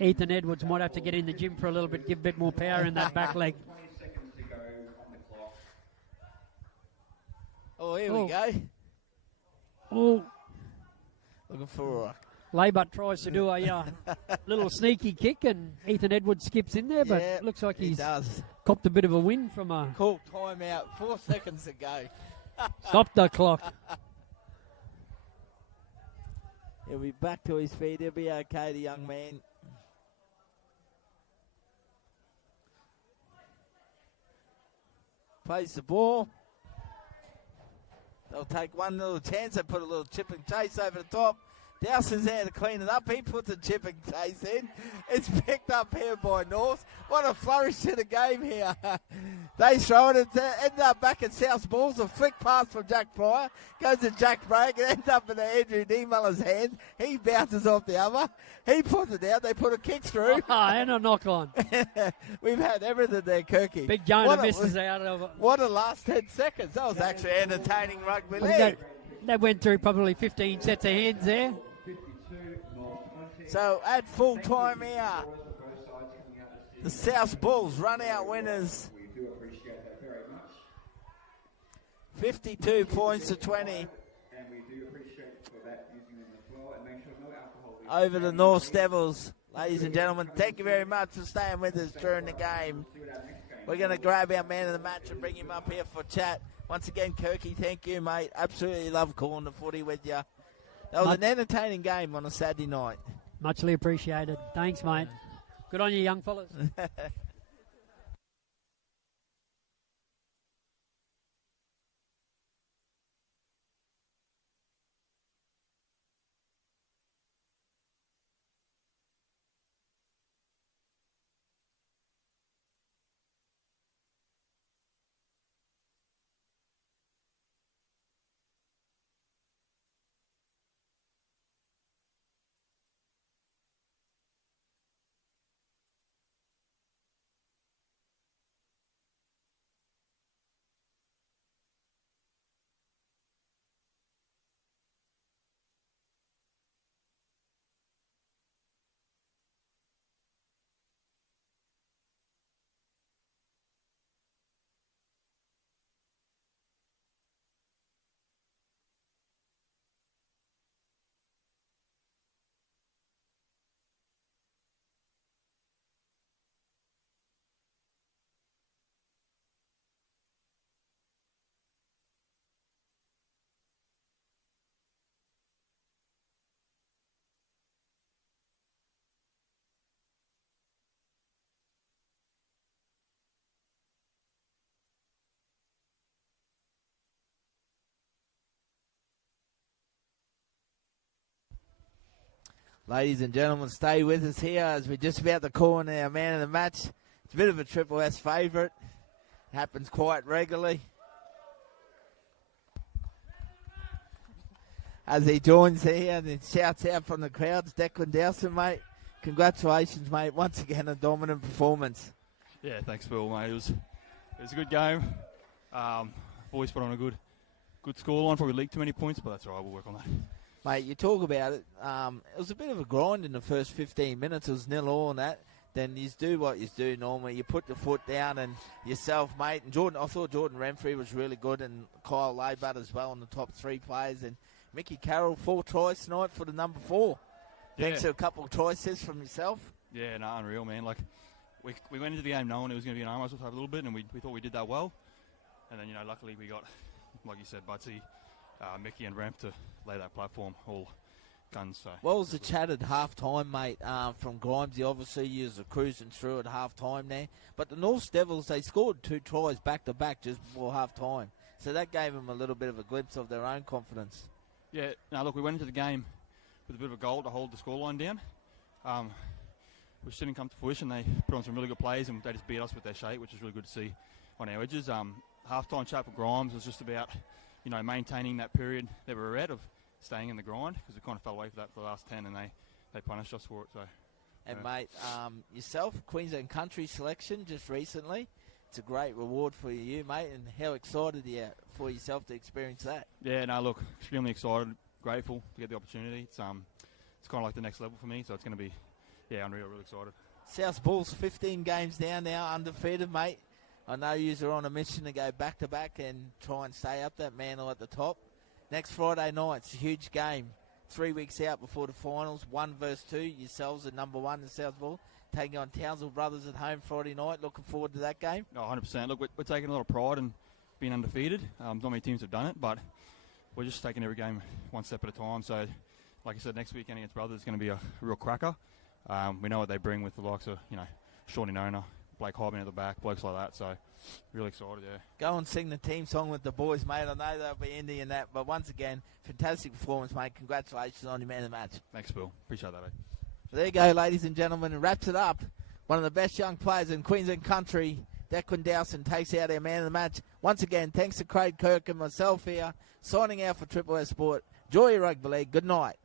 Ethan Edwards might have to get in the gym for a little bit, give a bit more power in that back leg. 20 seconds to go on the clock. Oh, here we go. Oh, Looking for Laybutt tries to do a little sneaky kick, and Ethan Edwards skips in there, but it looks like he's does. copped a bit of a win from a... Cool timeout. 4 seconds to go. Stop the clock. He'll be back to his feet. He'll be okay, the young man. Plays the ball. They'll take one little chance. They put a little chip and chase over the top. Dowson's there to clean it up. He puts a chip and chase in. It's picked up here by North. What a flourish to the game here. They throw it. It ends up back at South's balls. A flick pass from Jack Pryor. Goes to Jack Bragg. It ends up in Andrew Niemuller's hands. He bounces off the other. He puts it out. They put a kick through. And a knock on. We've had everything there, Kirky. Big Jonah misses out of it. What a last 10 seconds. That was actually entertaining rugby league. That went through probably 15 sets of hands there. So at full time here, the South Bulls run out winners. 52 points to 20 over the North Devils. Ladies and gentlemen, thank you very much for staying with us during the game. We're going to grab our man of the match and bring him up here for chat. Once again, Kirky, thank you, mate. Absolutely love calling the footy with you. That was an entertaining game on a Saturday night. Muchly appreciated. Thanks, mate. Good on you, young fellas. Ladies and gentlemen, stay with us here as we're just about to call in our man of the match. It's a bit of a Triple S favourite. Happens quite regularly. As he joins here and then shouts out from the crowds, Declan Dowson, mate. Congratulations, mate. Once again, a dominant performance. Yeah, thanks, Will, mate. It was a good game. Boys put on a good scoreline. Probably leaked too many points, but that's all right. We'll work on that. Mate, you talk about it. It was a bit of a grind in the first 15 minutes. It was 0-0 and that. Then you do what you do normally. You put your foot down and yourself, mate. And I thought Jordan Renfrey was really good, and Kyle Laybutt as well on the top 3 players. And Mickey Carroll, 4 tries tonight for the number 4. Yeah. Thanks to a couple of try assists from yourself. Yeah, no, unreal, man. Like, we went into the game knowing it was going to be an arm wrestle for a little bit, and we thought we did that well. And then, luckily we got, like you said, Butsy, Mickey and Ramp to lay that platform all guns. So. What was the chat at half-time, mate, from Grimesy? Obviously, you was cruising through at half-time there. But the North Devils, they scored 2 tries back-to-back just before half-time. So that gave them a little bit of a glimpse of their own confidence. Yeah, now look, we went into the game with a bit of a goal to hold the scoreline down. Which didn't come to fruition. They put on some really good plays and they just beat us with their shape, which is really good to see on our edges. Half-time chat for Grimes was just about, maintaining that period that we were at of staying in the grind, because we kind of fell away for that for the last 10 and they punished us for it. So. And, mate, yourself, Queensland Country selection just recently. It's a great reward for you, mate, and how excited are you for yourself to experience that? Yeah, no, look, extremely excited, grateful to get the opportunity. It's kind of like the next level for me, so it's going to be, unreal, really excited. South Bulls 15 games down now, undefeated, mate. I know you are on a mission to go back-to-back and try and stay up that mantle at the top. Next Friday night, it's a huge game. 3 weeks out before the finals, 1 versus 2. Yourselves at number 1 in South Bull, taking on Townsville Brothers at home Friday night. Looking forward to that game. No, 100%. Look, we're taking a lot of pride in being undefeated. Not many teams have done it, but we're just taking every game one step at a time. So, like I said, next weekend against Brothers is going to be a real cracker. We know what they bring with the likes of, Shawnee Nona, Blake Hobby at the back, blokes like that. So, really excited, yeah. Go and sing the team song with the boys, mate. I know they'll be ending in that. But once again, fantastic performance, mate. Congratulations on your man of the match. Thanks, Bill. Appreciate that, So there you go, ladies and gentlemen. It wraps it up. One of the best young players in Queensland country, Declan Dowson, takes out our man of the match. Once again, thanks to Craig Kirk and myself here, signing out for Triple S Sport. Enjoy your rugby league. Good night.